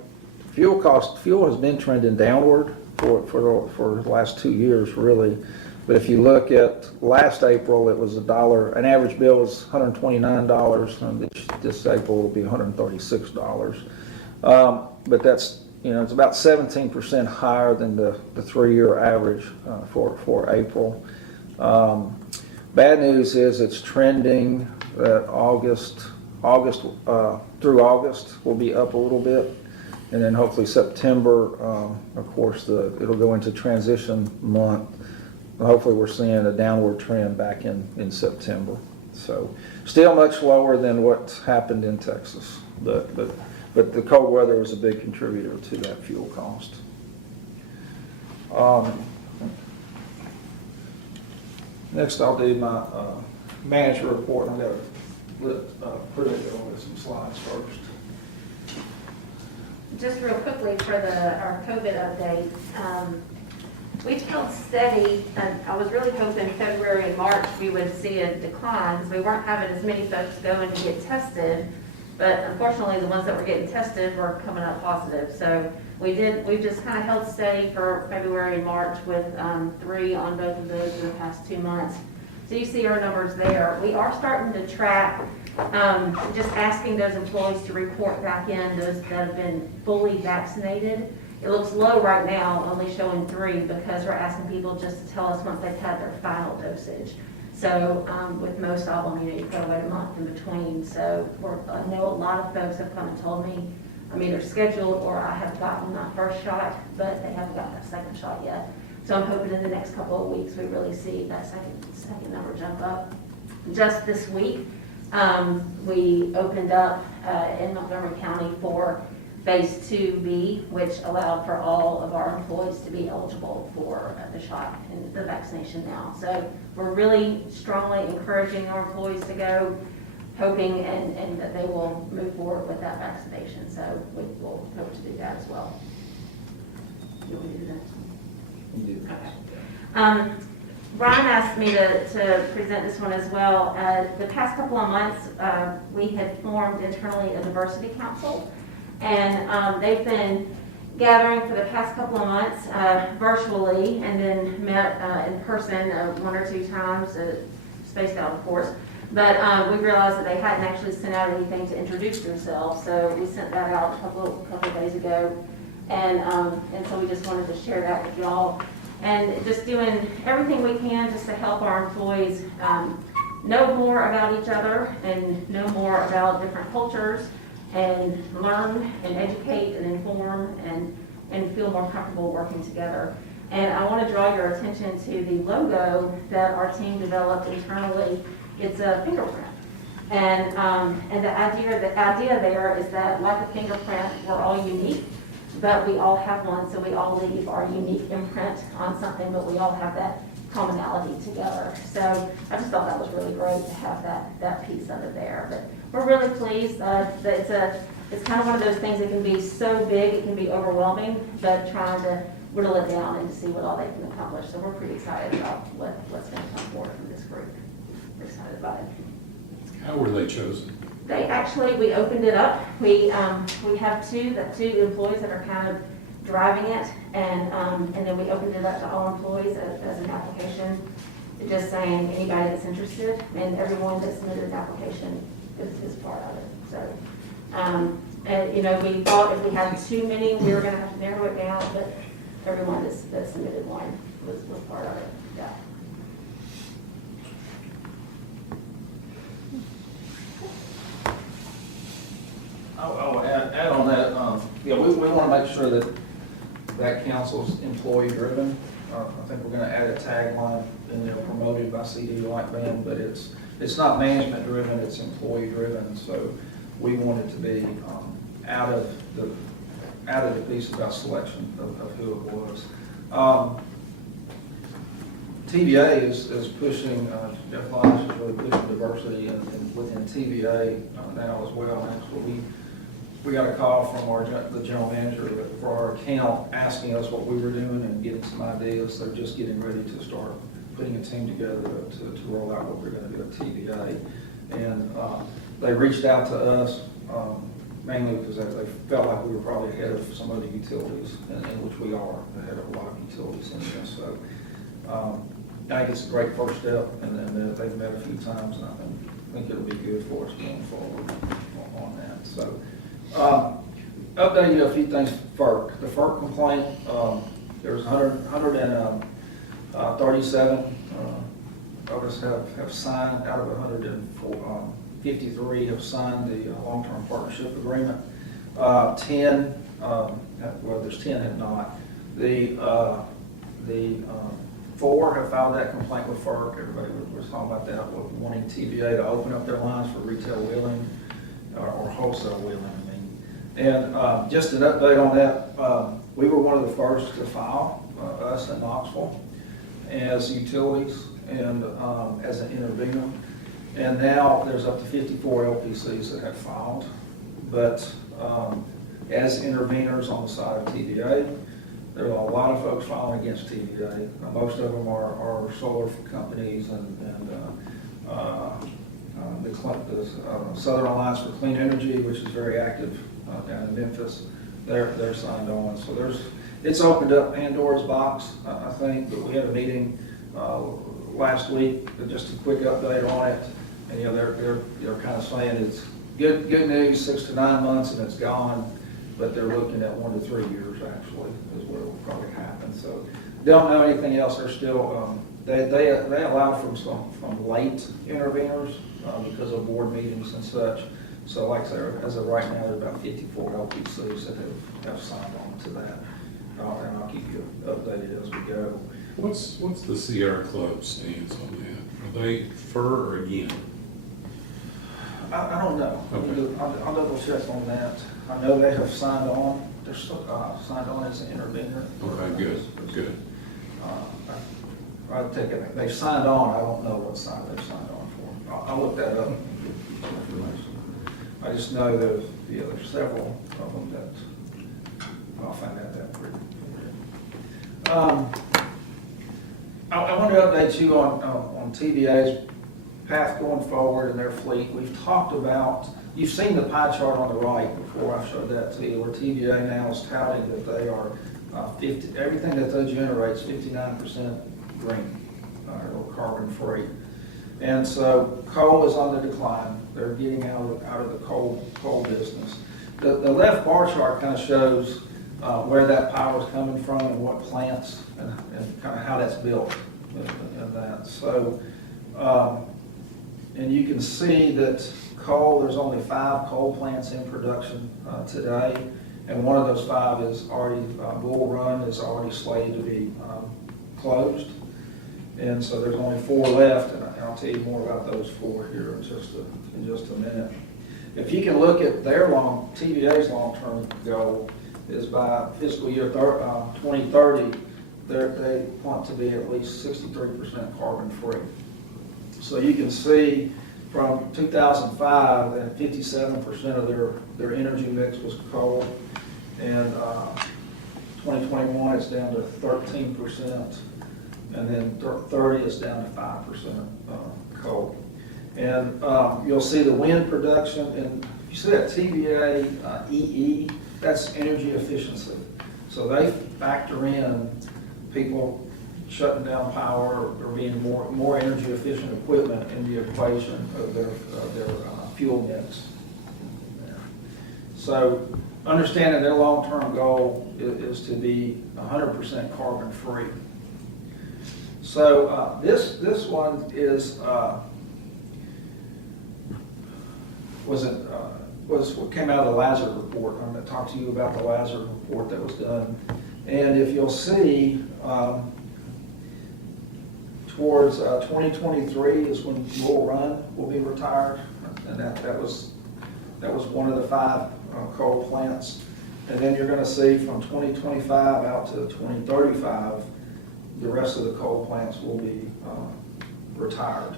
fuel has been trending downward for the last 2 years, really. But if you look at last April, it was $1. An average bill was $129, and this April will be $136. But that's, it's about 17% higher than the 3-year average for April. Bad news is it's trending that through August will be up a little bit. And then hopefully September, of course, it'll go into transition month. Hopefully we're seeing a downward trend back in September. So still much lower than what's happened in Texas, but the cold weather was a big contributor to that fuel cost. Next I'll do my manager report. I've got to put it on with some slides first. Just real quickly for our COVID update, we've held steady. I was really hoping February and March we would see a decline because we weren't having as many folks going to get tested, but unfortunately the ones that were getting tested were coming up positive. So we just kind of held steady for February and March with 3 on both of those in the past 2 months. So you see our numbers there. We are starting to track, just asking those employees to report back in, those that have been fully vaccinated. It looks low right now, only showing 3, because we're asking people just to tell us once they've had their final dosage. So with most of them, you put away a month in between. So I know a lot of folks have come and told me I'm either scheduled or I have gotten my first shot, but they haven't gotten that second shot yet. So I'm hoping in the next couple of weeks we really see that second number jump up. Just this week, we opened up in Montgomery County for Phase 2B, which allowed for all of our employees to be eligible for the shot and the vaccination now. So we're really strongly encouraging our employees to go, hoping and that they will move forward with that vaccination. So we will hope to do that as well. You want me to do that? You do. Okay. Brian asked me to present this one as well. The past couple of months, we had formed internally a diversity council, and they've been gathering for the past couple of months virtually, and then met in person 1 or 2 times, spaced out of course. But we realized that they hadn't actually sent out anything to introduce themselves, so we sent that out a couple of days ago, and so we just wanted to share that with y'all. And just doing everything we can just to help our employees know more about each other and know more about different cultures and learn and educate and inform and feel more comfortable working together. And I want to draw your attention to the logo that our team developed internally. It's a fingerprint. And the idea there is that, like a fingerprint, we're all unique, but we all have one, so we all leave our unique imprint on something, but we all have that commonality together. So I just thought that was really great to have that piece of it there. But we're really pleased that it's kind of one of those things that can be so big, it can be overwhelming, but trying to whittle it down and see what all they can accomplish. So we're pretty excited about what's going to come forward from this group. We're excited about it. How were they chosen? We opened it up. We have two employees that are kind of driving it, and then we opened it up to all employees as an application, just saying anybody that's interested, and everyone that submitted an application is part of it. So, and we thought if we had too many, we were going to have to narrow it down, but everyone that submitted one was part of it. Yeah. I'll add on that, we want to make sure that council's employee driven. I think we're going to add a tagline in there, promoted by CDE Lightband, but it's not management driven, it's employee driven. So we want it to be out of the piece about selection of who it was. TVA is pushing, Jeff Lyons is really pushing diversity within TVA now as well. Actually, we got a call from the general manager for our account asking us what we were doing and getting some ideas. They're just getting ready to start putting a team together to roll out what we're going to do at TVA. And they reached out to us mainly because they felt like we were probably ahead of some other utilities, in which we are ahead of a lot of utilities in this. So I think it's a great first step, and they've met a few times, and I think it'll be good for us going forward on that. So update you a few things. FERC. The FERC complaint, there was 137 of us have signed, out of 153 have signed the long-term partnership agreement. 10, well, there's 10 have not. The 4 have filed that complaint with FERC. Everybody was talking about that, wanting TVA to open up their lines for retail wheeling or wholesale wheeling, I mean. And just an update on that, we were one of the first to file, us in Knoxville, as utilities and as an intervener. And now there's up to 54 LPCs that have filed. But as interveners on the side of TVA, there are a lot of folks filing against TVA. Most of them are solar companies and the Southern Alliance for Clean Energy, which is very active down in Memphis. They're signed on. So it's opened up Pandora's box, I think. But we had a meeting last week, just a quick update on it. And they're kind of saying it's good news, 6 to 9 months and it's gone. But they're looking at 1 to 3 years actually is what will probably happen. So don't know anything else. They're still they allow from late interveners because of board meetings and such. So like I said, as of right now, there are about 54 LPCs that have signed on to that. And I'll keep you updated as we go. What's the Sierra Club stance on that? Are they for or against? I don't know. Okay. I'll double check on that. I know they have signed on. They're still signed on as an intervener. Okay, good, good. I take it, they've signed on. I don't know what side they've signed on for. I'll look that up and give you some information. I just know there's several of them that I'll find out that pretty. I want to update you on TVA's path going forward and their fleet. We've talked about, you've seen the pie chart on the right before I showed that to you, where TVA now is touting that they are everything that they generate is 59% green or carbon free. And so coal is on the decline. They're getting out of the coal business. The left bar chart kind of shows where that power is coming from and what plants and kind of how that's built and that. So, and you can see that coal, there's only 5 coal plants in production today, and one of those 5 is already, Bull Run is already slated to be closed. And so there's only 4 left, and I'll tell you more about those 4 here in just a minute. If you can look at their TVA's long-term goal is by fiscal year 2030, they want to be at least 63% carbon free. So you can see from 2005 that 57% of their energy mix was coal, and 2021 it's down to 13%, and then 30 is down to 5% coal. And you'll see the wind production, and you see that TVA EE, that's energy efficiency. So they factor in people shutting down power or being more energy efficient equipment in the equation of their fuel mix. So understanding their long-term goal is to be 100% carbon free. So this one is was what came out of the Lazard report. I'm going to talk to you about the Lazard report that was done. And if you'll see, towards 2023 is when Bull Run will be retired, and that was one of the 5 coal plants. And then you're going to see from 2025 out to 2035, the rest of the coal plants will be retired.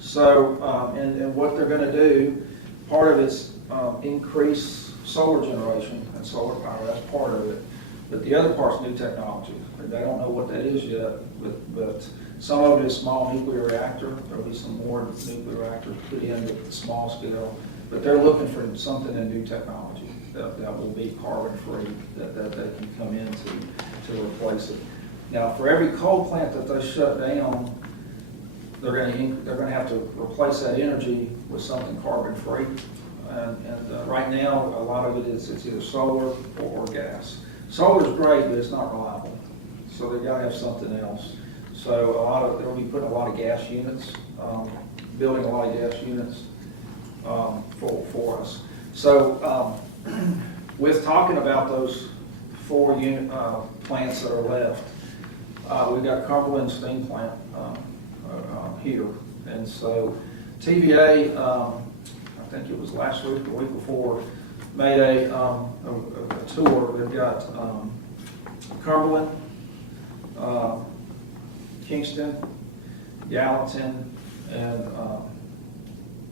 So, and what they're going to do, part of it's increase solar generation and solar power. That's part of it. But the other part's new technology. They don't know what that is yet, but some of it is small nuclear reactor. There'll be some more nuclear reactors put in at the small scale. But they're looking for something in new technology that will be carbon free, that they can come into to replace it. Now, for every coal plant that they shut down, they're going to have to replace that energy with something carbon free. And right now, a lot of it is it's either solar or gas. Solar is great, but it's not reliable. So they've got to have something else. So they'll be putting a lot of gas units, building a lot of gas units for us. So with talking about those 4 unit plants that are left, we've got Cumberland Steam Plant here. And so TVA, I think it was last week, the week before, made a tour. They've got Cumberland, Kingston, Gallatin, and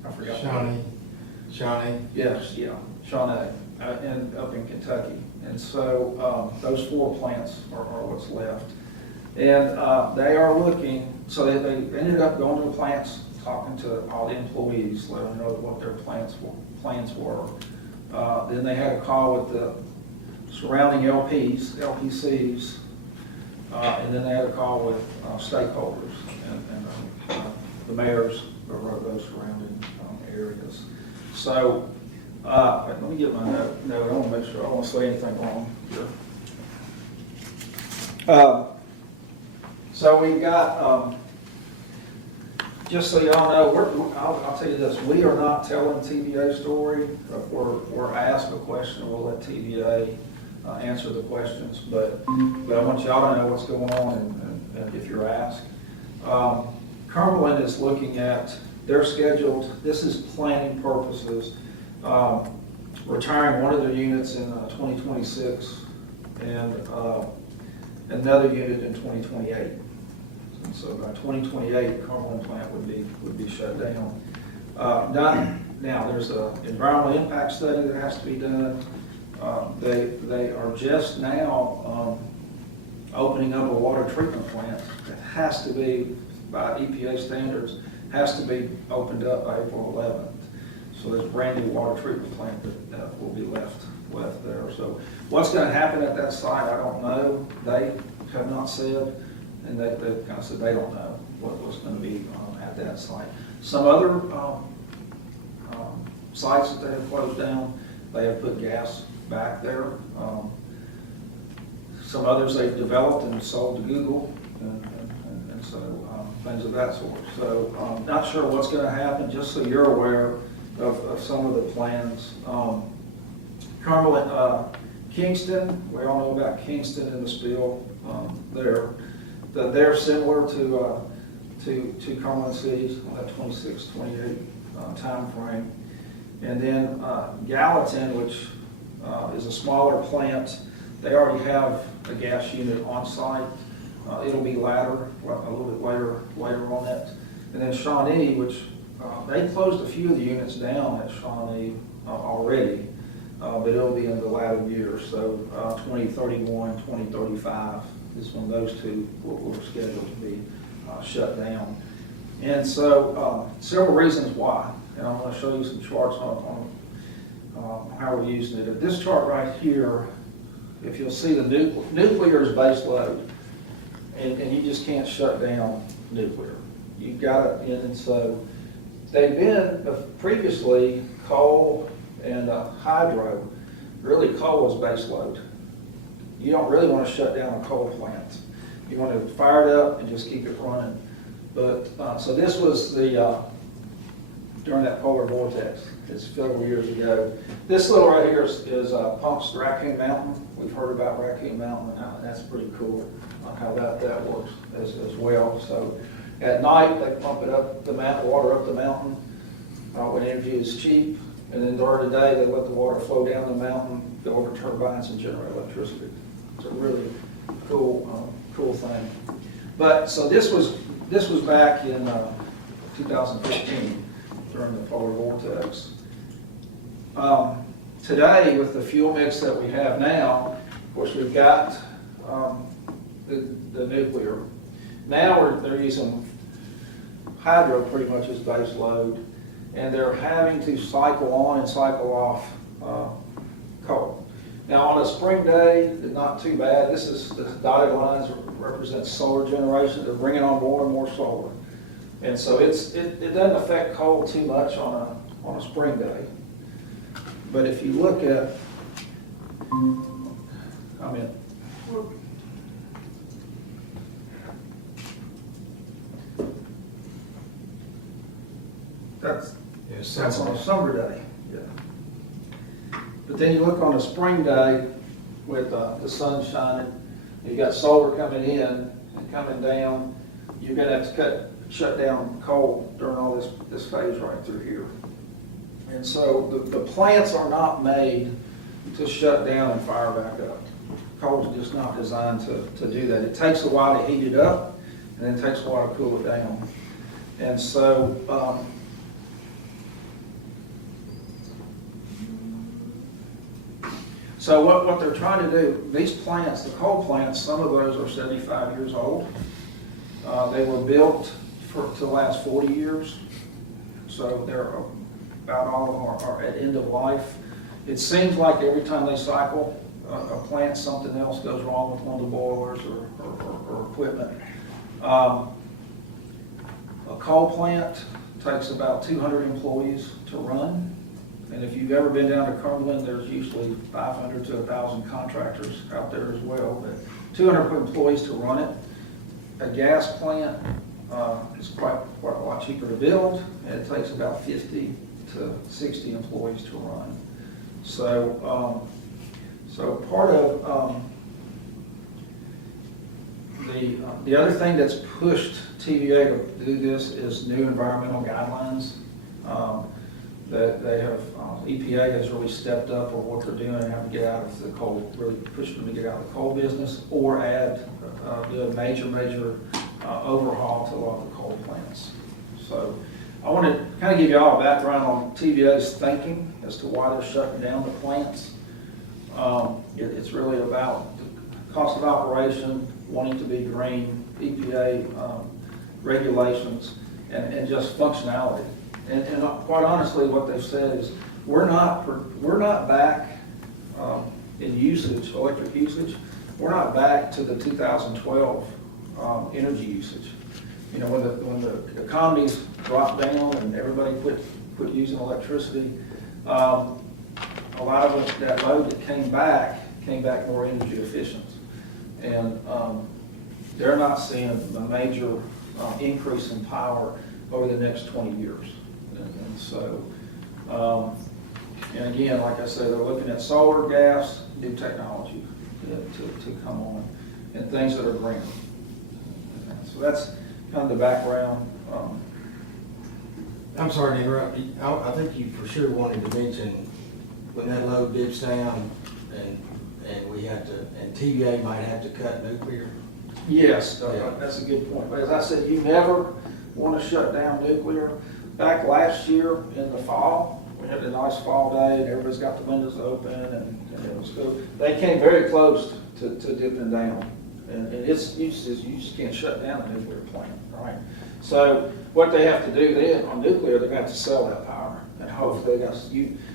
I forgot. Shawnee. Yes, yeah, Shawnee, and up in Kentucky. And so those 4 plants are what's left. And they are looking, so they ended up going to the plants, talking to all the employees, letting them know what their plans were. Then they had a call with the surrounding LPCs, and then they had a call with stakeholders and the mayors of those surrounding areas. So let me get my note. I want to make sure I don't want to say anything wrong here. So we've got, just so y'all know, I'll tell you this, we are not telling TVA story. If we're asked a question, we'll let TVA answer the questions, but I want y'all to know what's going on and if you're asked. Cumberland is looking at, they're scheduled, this is planning purposes, retiring one of their units in 2026 and another unit in 2028. And so by 2028, the Cumberland plant would be shut down. Now, there's an environmental impact study that has to be done. They are just now opening up a water treatment plant that has to be, by EPA standards, has to be opened up by April 11th. So there's a brand new water treatment plant that will be left there. So what's going to happen at that site, I don't know. They have not said, and they kind of said they don't know what's going to be at that site. Some other sites that they have closed down, they have put gas back there. Some others they've developed and sold to Google, and so things of that sort. So not sure what's going to happen, just so you're aware of some of the plans. Cumberland, Kingston, we all know about Kingston and the spill there. They're similar to Cumberland Cities on that 26, 28 time frame. And then Gallatin, which is a smaller plant, they already have a gas unit on site. It'll be later, a little bit later on that. And then Shawnee, which they closed a few of the units down at Shawnee already, but it'll be in the latter years. So 2031, 2035 is when those two were scheduled to be shut down. And so several reasons why. And I'm going to show you some charts on how we're using it. This chart right here, if you'll see, the nuclear is base load, and you just can't shut down nuclear. You've got it in, and so they've been previously coal and hydro. Really, coal is base load. You don't really want to shut down a coal plant. You want to fire it up and just keep it running. But so this was the during that polar vortex. It's several years ago. This little right here is Punk's Raccoon Mountain. We've heard about Raccoon Mountain, and that's pretty cool how that works as well. So at night they pump it up the mountain, water up the mountain when energy is cheap, and then during the day they let the water flow down the mountain, go over turbines and generate electricity. It's a really cool thing. But so this was back in 2015 during the polar vortex. Today, with the fuel mix that we have now, of course we've got the nuclear. Now they're using hydro pretty much as base load, and they're having to cycle on and cycle off coal. Now on a spring day, not too bad. The dotted lines represent solar generation. They're bringing on more and more solar. And so it doesn't affect coal too much on a spring day. But if you look at, That's Yeah, That's on a summer. summer day, yeah. But then you look on a spring day with the sun shining, you got solar coming in and coming down, you're gonna have to shut down coal during all this phase right through here. And so the plants are not made to shut down and fire back up. Coal's just not designed to do that. It takes a while to heat it up, and then it takes a while to cool it down. And so, So what they're trying to do, these plants, the coal plants, some of those are 75 years old. They were built to last 40 years. So they're about all of them are at end of life. It seems like every time they cycle a plant, something else goes wrong with one of the boilers or equipment. A coal plant takes about 200 employees to run. And if you've ever been down to Cumberland, there's usually 500 to 1,000 contractors out there as well. But 200 employees to run it. A gas plant is quite a lot cheaper to build, and it takes about 50 to 60 employees to run. So, so part of the other thing that's pushed TVA to do this is new environmental guidelines. That they have, EPA has really stepped up on what they're doing and have to get out of the coal, really push them to get out of the coal business or do a major overhaul to a lot of the coal plants. So I want to kind of give you all a background on TVA's thinking as to why they're shutting down the plants. It's really about the cost of operation, wanting to be green, EPA regulations, and just functionality. And quite honestly, what they've said is we're not back in usage, electric usage. We're not back to the 2012 energy usage. You know, when the economies dropped down and everybody quit using electricity, a lot of that load that came back more energy efficient, and they're not seeing a major increase in power over the next 20 years. And so, and again, like I said, they're looking at solar, gas, new technology to come on, and things that are greener. So that's kind of the background. I'm sorry to interrupt. I think you for sure wanted to mention when that load dips down and we have to, and TVA might have to cut nuclear. Yes, Yeah. that's a good point. But as I said, you never want to shut down nuclear. Back last year in the fall, we had a nice fall day and everybody's got the windows open and it was good. They came very close to dipping down. And it's you just can't shut down a nuclear plant, right? So what they have to do then on nuclear, they're going to have to sell that power. And hopefully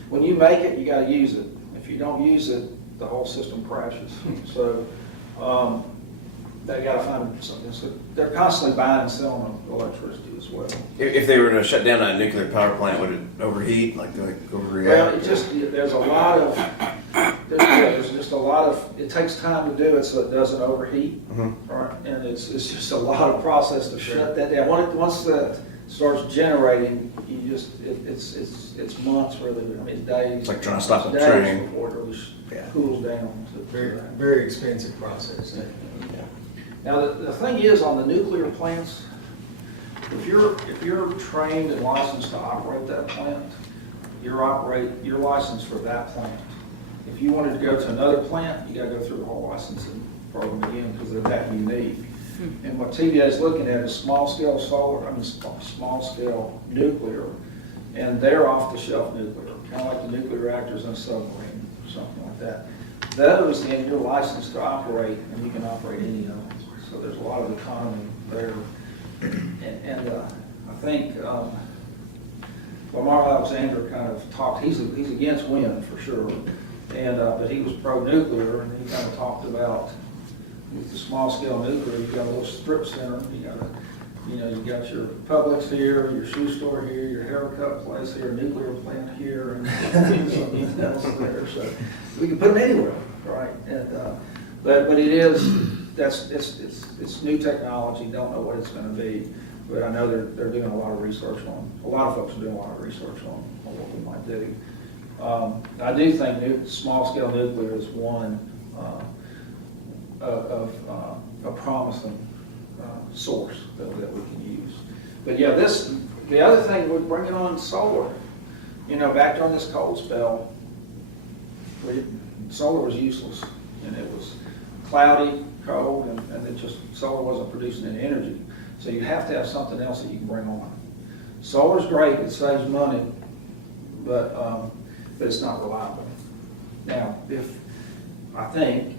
when you make it, you got to use it. If you don't use it, the whole system crashes. So they got to find something. So they're constantly buying and selling electricity as well. If they were to shut down a nuclear power plant, would it overheat, like overreact? Well, it just, there's just a lot of, it takes time to do it so it doesn't overheat, right? And it's just a lot of process to shut that down. Once that starts generating, you just, it's months really, I mean, days. It's like trying to stop a days train. before it really cools down. Very, very expensive process. Now, the thing is, on the nuclear plants, if you're trained and licensed to operate that plant, you're licensed for that plant. If you wanted to go to another plant, you got to go through the whole licensing program again because they're that unique. And what TVA is looking at is small scale solar, small scale nuclear, and they're off the shelf nuclear, kind of like the nuclear reactors in a submarine or something like that. Those, then you're licensed to operate, and you can operate any of them. So there's a lot of economy there. And I think Lamar Alexander kind of talked, he's against wind for sure, and but he was pro-nuclear, and he kind of talked about with the small scale nuclear, you've got a little strip center, you got your Publix here, your shoe store here, your haircut place here, nuclear plant here, and something else there. So we can put them anywhere, right? And but it is it's new technology. Don't know what it's going to be. But I know they're doing a lot of research a lot of folks are doing a lot of research on what we might do. I do think small-scale nuclear is one of a promising source that we can use. But yeah, the other thing, we're bringing on solar. Back during this cold spell, solar was useless, and it was cloudy, cold, and solar wasn't producing any energy. So you have to have something else that you can bring on. Solar's great, it saves money, but it's not reliable. Now, I think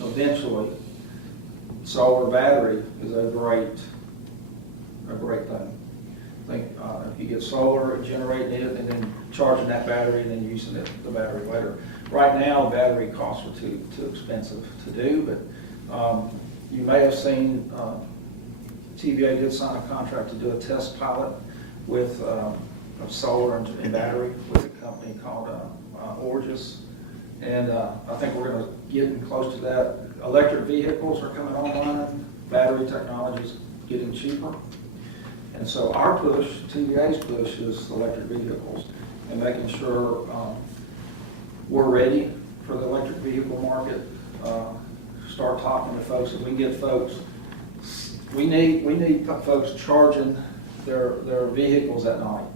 eventually solar battery is a great thing. I think if you get solar, generating it, and then charging that battery, and then using the battery later. Right now, battery costs are too expensive to do, but you may have seen TVA did sign a contract to do a test pilot with of solar and battery with a company called Orgis. And I think we're going to get close to that. Electric vehicles are coming online. Battery technology is getting cheaper. And so our push, TVA's push, is electric vehicles and making sure we're ready for the electric vehicle market. Start talking to folks. If we can get folks, we need folks charging their vehicles at night.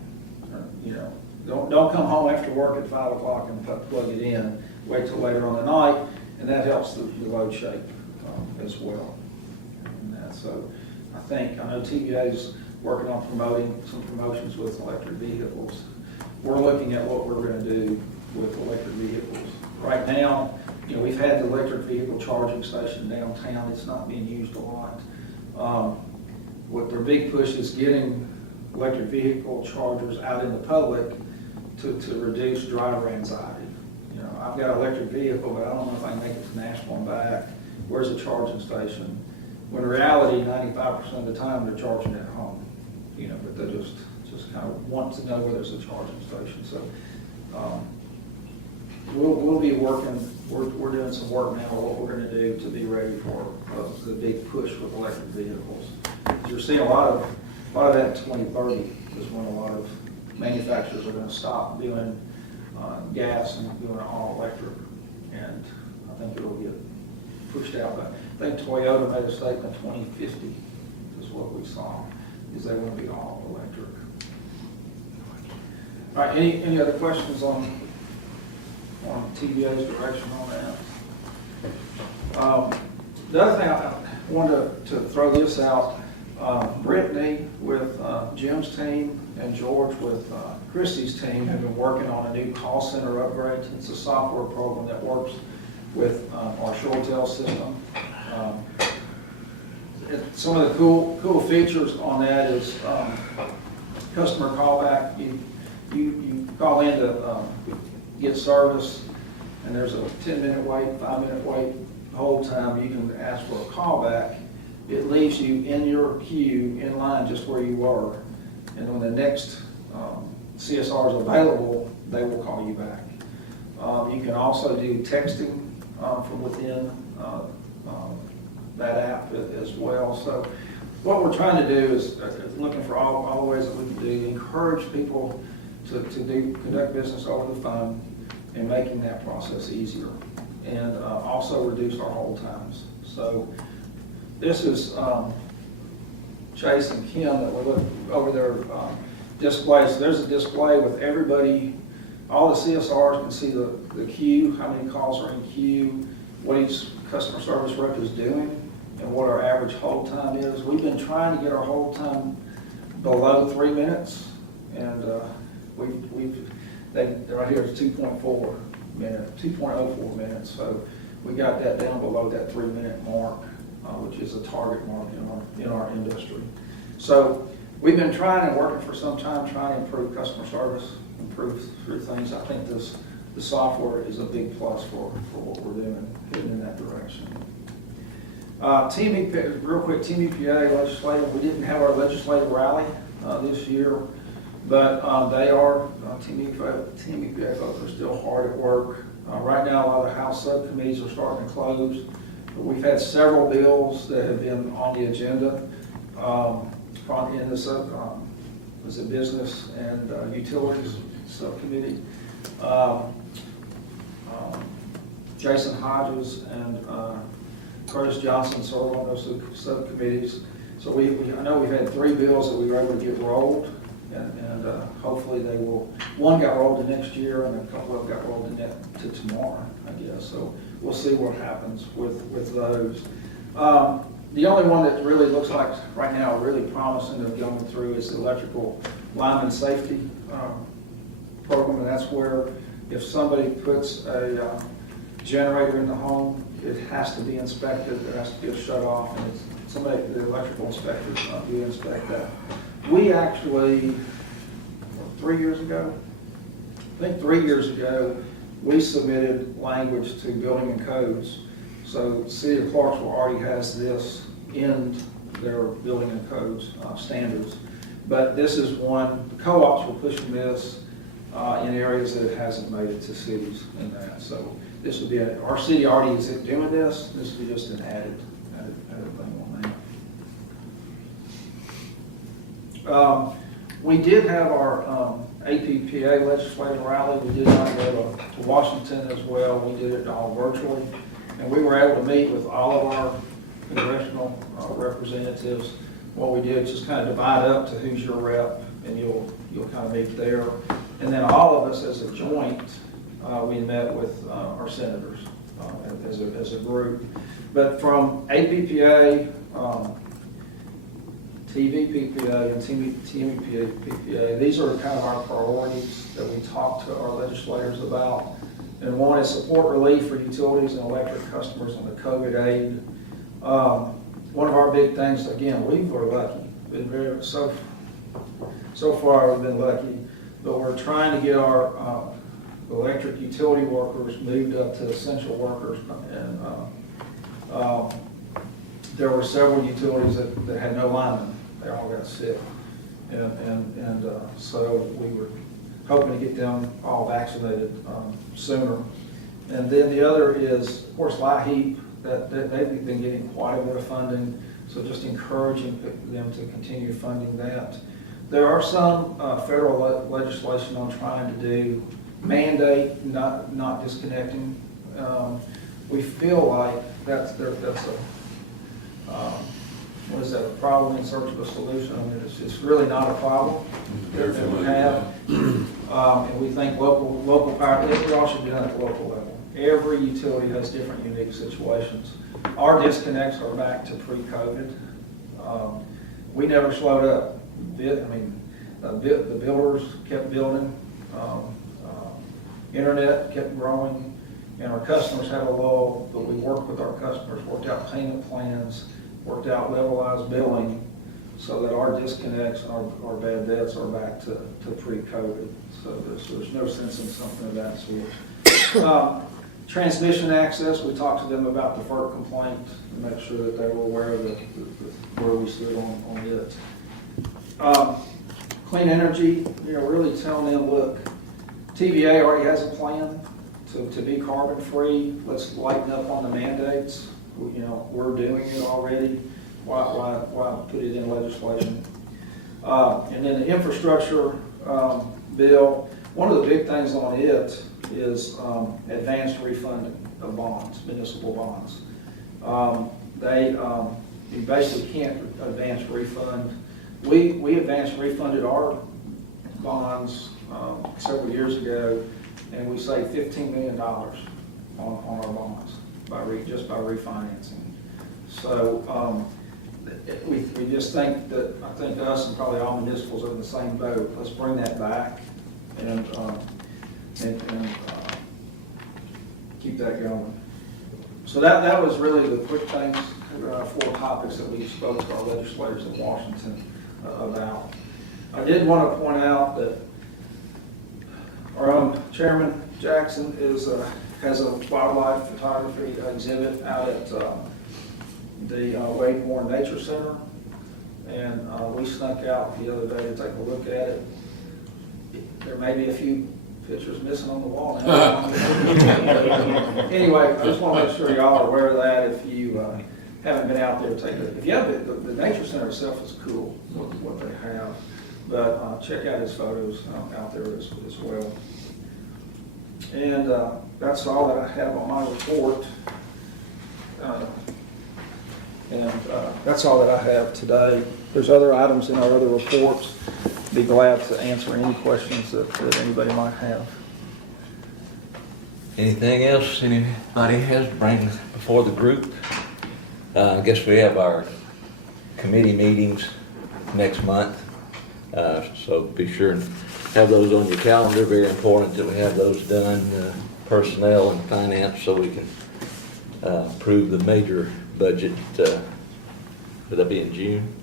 Don't come home after work at 5 o'clock and plug it in. Wait till later on the night, and that helps the load shape as well. So I know TVA's working on some promotions with electric vehicles. We're looking at what we're going to do with electric vehicles. Right now, we've had the electric vehicle charging station downtown. It's not being used a lot. What their big push is getting electric vehicle chargers out in the public to reduce driver anxiety. I've got an electric vehicle, but I don't know if I can make it to Nashville and back. Where's the charging station? When in reality, 95% of the time they're charging at home. But they just kind of want to know where there's a charging station. So we'll be working. We're doing some work now on what we're going to do to be ready for the big push with electric vehicles. You're seeing a lot of that in 2030 is when a lot of manufacturers are going to stop doing gas and doing all electric, and I think it'll get pushed out. But I think Toyota made a statement 2050 is what we saw, is they want to be all electric. All right, any other questions on TVA's direction on that? The other thing I wanted to throw this out, Brittany with Jim's team and George with Christie's team have been working on a new call center upgrade. It's a software program that works with our ShoreTel system. Some of the cool features on that is customer callback. You call in to get service, and there's a 10-minute wait, 5-minute wait, hold time. You can ask for a callback. It leaves you in your queue, in line, just where you were. And when the next CSR is available, they will call you back. You can also do texting from within that app as well. So what we're trying to do is looking for all the ways that we can do, encourage people to conduct business over the phone and making that process easier, and also reduce our hold times. So this is Chase and Kim that we're looking over their display. So there's a display with everybody, all the CSRs can see the queue, how many calls are in queue, what each customer service rep is doing, and what our average hold time is. We've been trying to get our hold time below 3 minutes, and right here it's 2.04 minutes, 2.04 minutes. So we got that down below that 3-minute mark, which is a target mark in our industry. So we've been trying and working for some time, trying to improve customer service, improve through things. I think the software is a big plus for what we're doing, heading in that direction. Real quick, Team EPA legislative. We didn't have our legislative rally this year, but they are, Team EPA folks are still hard at work. Right now, a lot of the House subcommittees are starting to close. We've had several bills that have been on the agenda. in this, was it Business and Utilities Subcommittee. Jason Hodges and Curtis Johnson serve on those subcommittees. So I know we've had 3 bills that we were able to get rolled, and hopefully they will, one got rolled to next year, and a couple of them got rolled to tomorrow, I guess. So we'll see what happens with those. The only one that really looks like right now really promising of going through is the electrical lineman safety program, and that's where if somebody puts a generator in the home, it has to be inspected, there has to be a shut off, and the electrical inspectors do inspect that. We actually, 3 years ago, I think 3 years ago, we submitted language to building and codes. So the City of Clarksville already has this in their building and codes standards. But this is one, the co-ops were pushing this in areas that it hasn't made it to cities in that. So this would be, our city already is doing this would be just an added thing on that. We did have our APPA legislative rally. We did not go to Washington as well. We did it all virtually. And we were able to meet with all of our congressional representatives. What we did is just kind of divide up to who's your rep, and you'll kind of meet there. And then all of us as a joint, we met with our senators as a group. But from APPA, TVPPA, and TMPPA, these are kind of our priorities that we talk to our legislators about. And one is support relief for utilities and electric customers on the COVID aid. One of our big things, again, we were lucky. Been so far we've been lucky, but we're trying to get our electric utility workers moved up to essential workers. And there were several utilities that had no linemen. They all got sick. And so we were hoping to get them all vaccinated sooner. And then the other is, of course, LIHEAP, that they've been getting quite a bit of funding, so just encouraging them to continue funding that. There are some federal legislation on trying to do mandate, not disconnecting. We feel like that's what is that, a problem in search of a solution? I mean, it's really not a problem that we have. And we think local power, we all should be done at the local level. Every utility has different unique situations. Our disconnects are back to pre-COVID. We never slowed up. The builders kept building. Internet kept growing, and our customers had a lull, but we worked with our customers, worked out payment plans, worked out levelized billing, so that our disconnects and our bad debts are back to pre-COVID. So there's no sense in something of that sort. Transmission access, we talked to them about the FERC complaint to make sure that they were aware of where we stood on it. Clean energy, really telling them, look, TVA already has a plan to be carbon free. Let's lighten up on the mandates. We're doing it already. Why put it in legislation? And then the infrastructure bill, one of the big things on it is advanced refunding of bonds, municipal bonds. You basically can't advance refund. We advanced refunded our bonds several years ago, and we saved $15 million on our bonds just by refinancing. So we just think that, I think us and probably all municipals are in the same boat. Let's bring that back and keep that going. So that was really the quick things, 4 topics that we spoke to our legislators in Washington about. I did want to point out that our own Chairman Jackson has a wildlife photography exhibit out at the Wade Moore Nature Center, and we snuck out the other day to take a look at it. There may be a few pictures missing on the wall now. Anyway, I just want to make sure y'all are aware of that. If you haven't been out there taking it. If you have, the nature center itself is cool, what they have. But check out his photos out there as well. And that's all that I have on my report. That's all that I have today. There's other items in our other reports. Be glad to answer any questions that anybody might have. Anything else anybody has to bring before the group? I guess we have our committee meetings next month, so be sure and have those on your calendar. Very important that we have those done, personnel and finance, so we can approve the major budget. Would that be in June?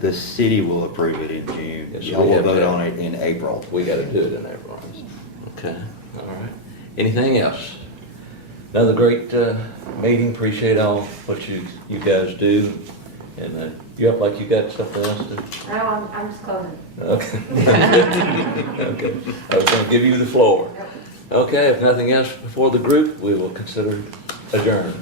The city will approve it in June. Yes, Y'all we will have vote to- on it in April. We got to do it in April. Okay, all right. Anything else? Another great meeting. Appreciate all what you guys do. And you up like you got something else to? No, I'm just closing. Okay. Okay. I was going to give you the floor. Okay, if nothing else before the group, we will consider adjourned.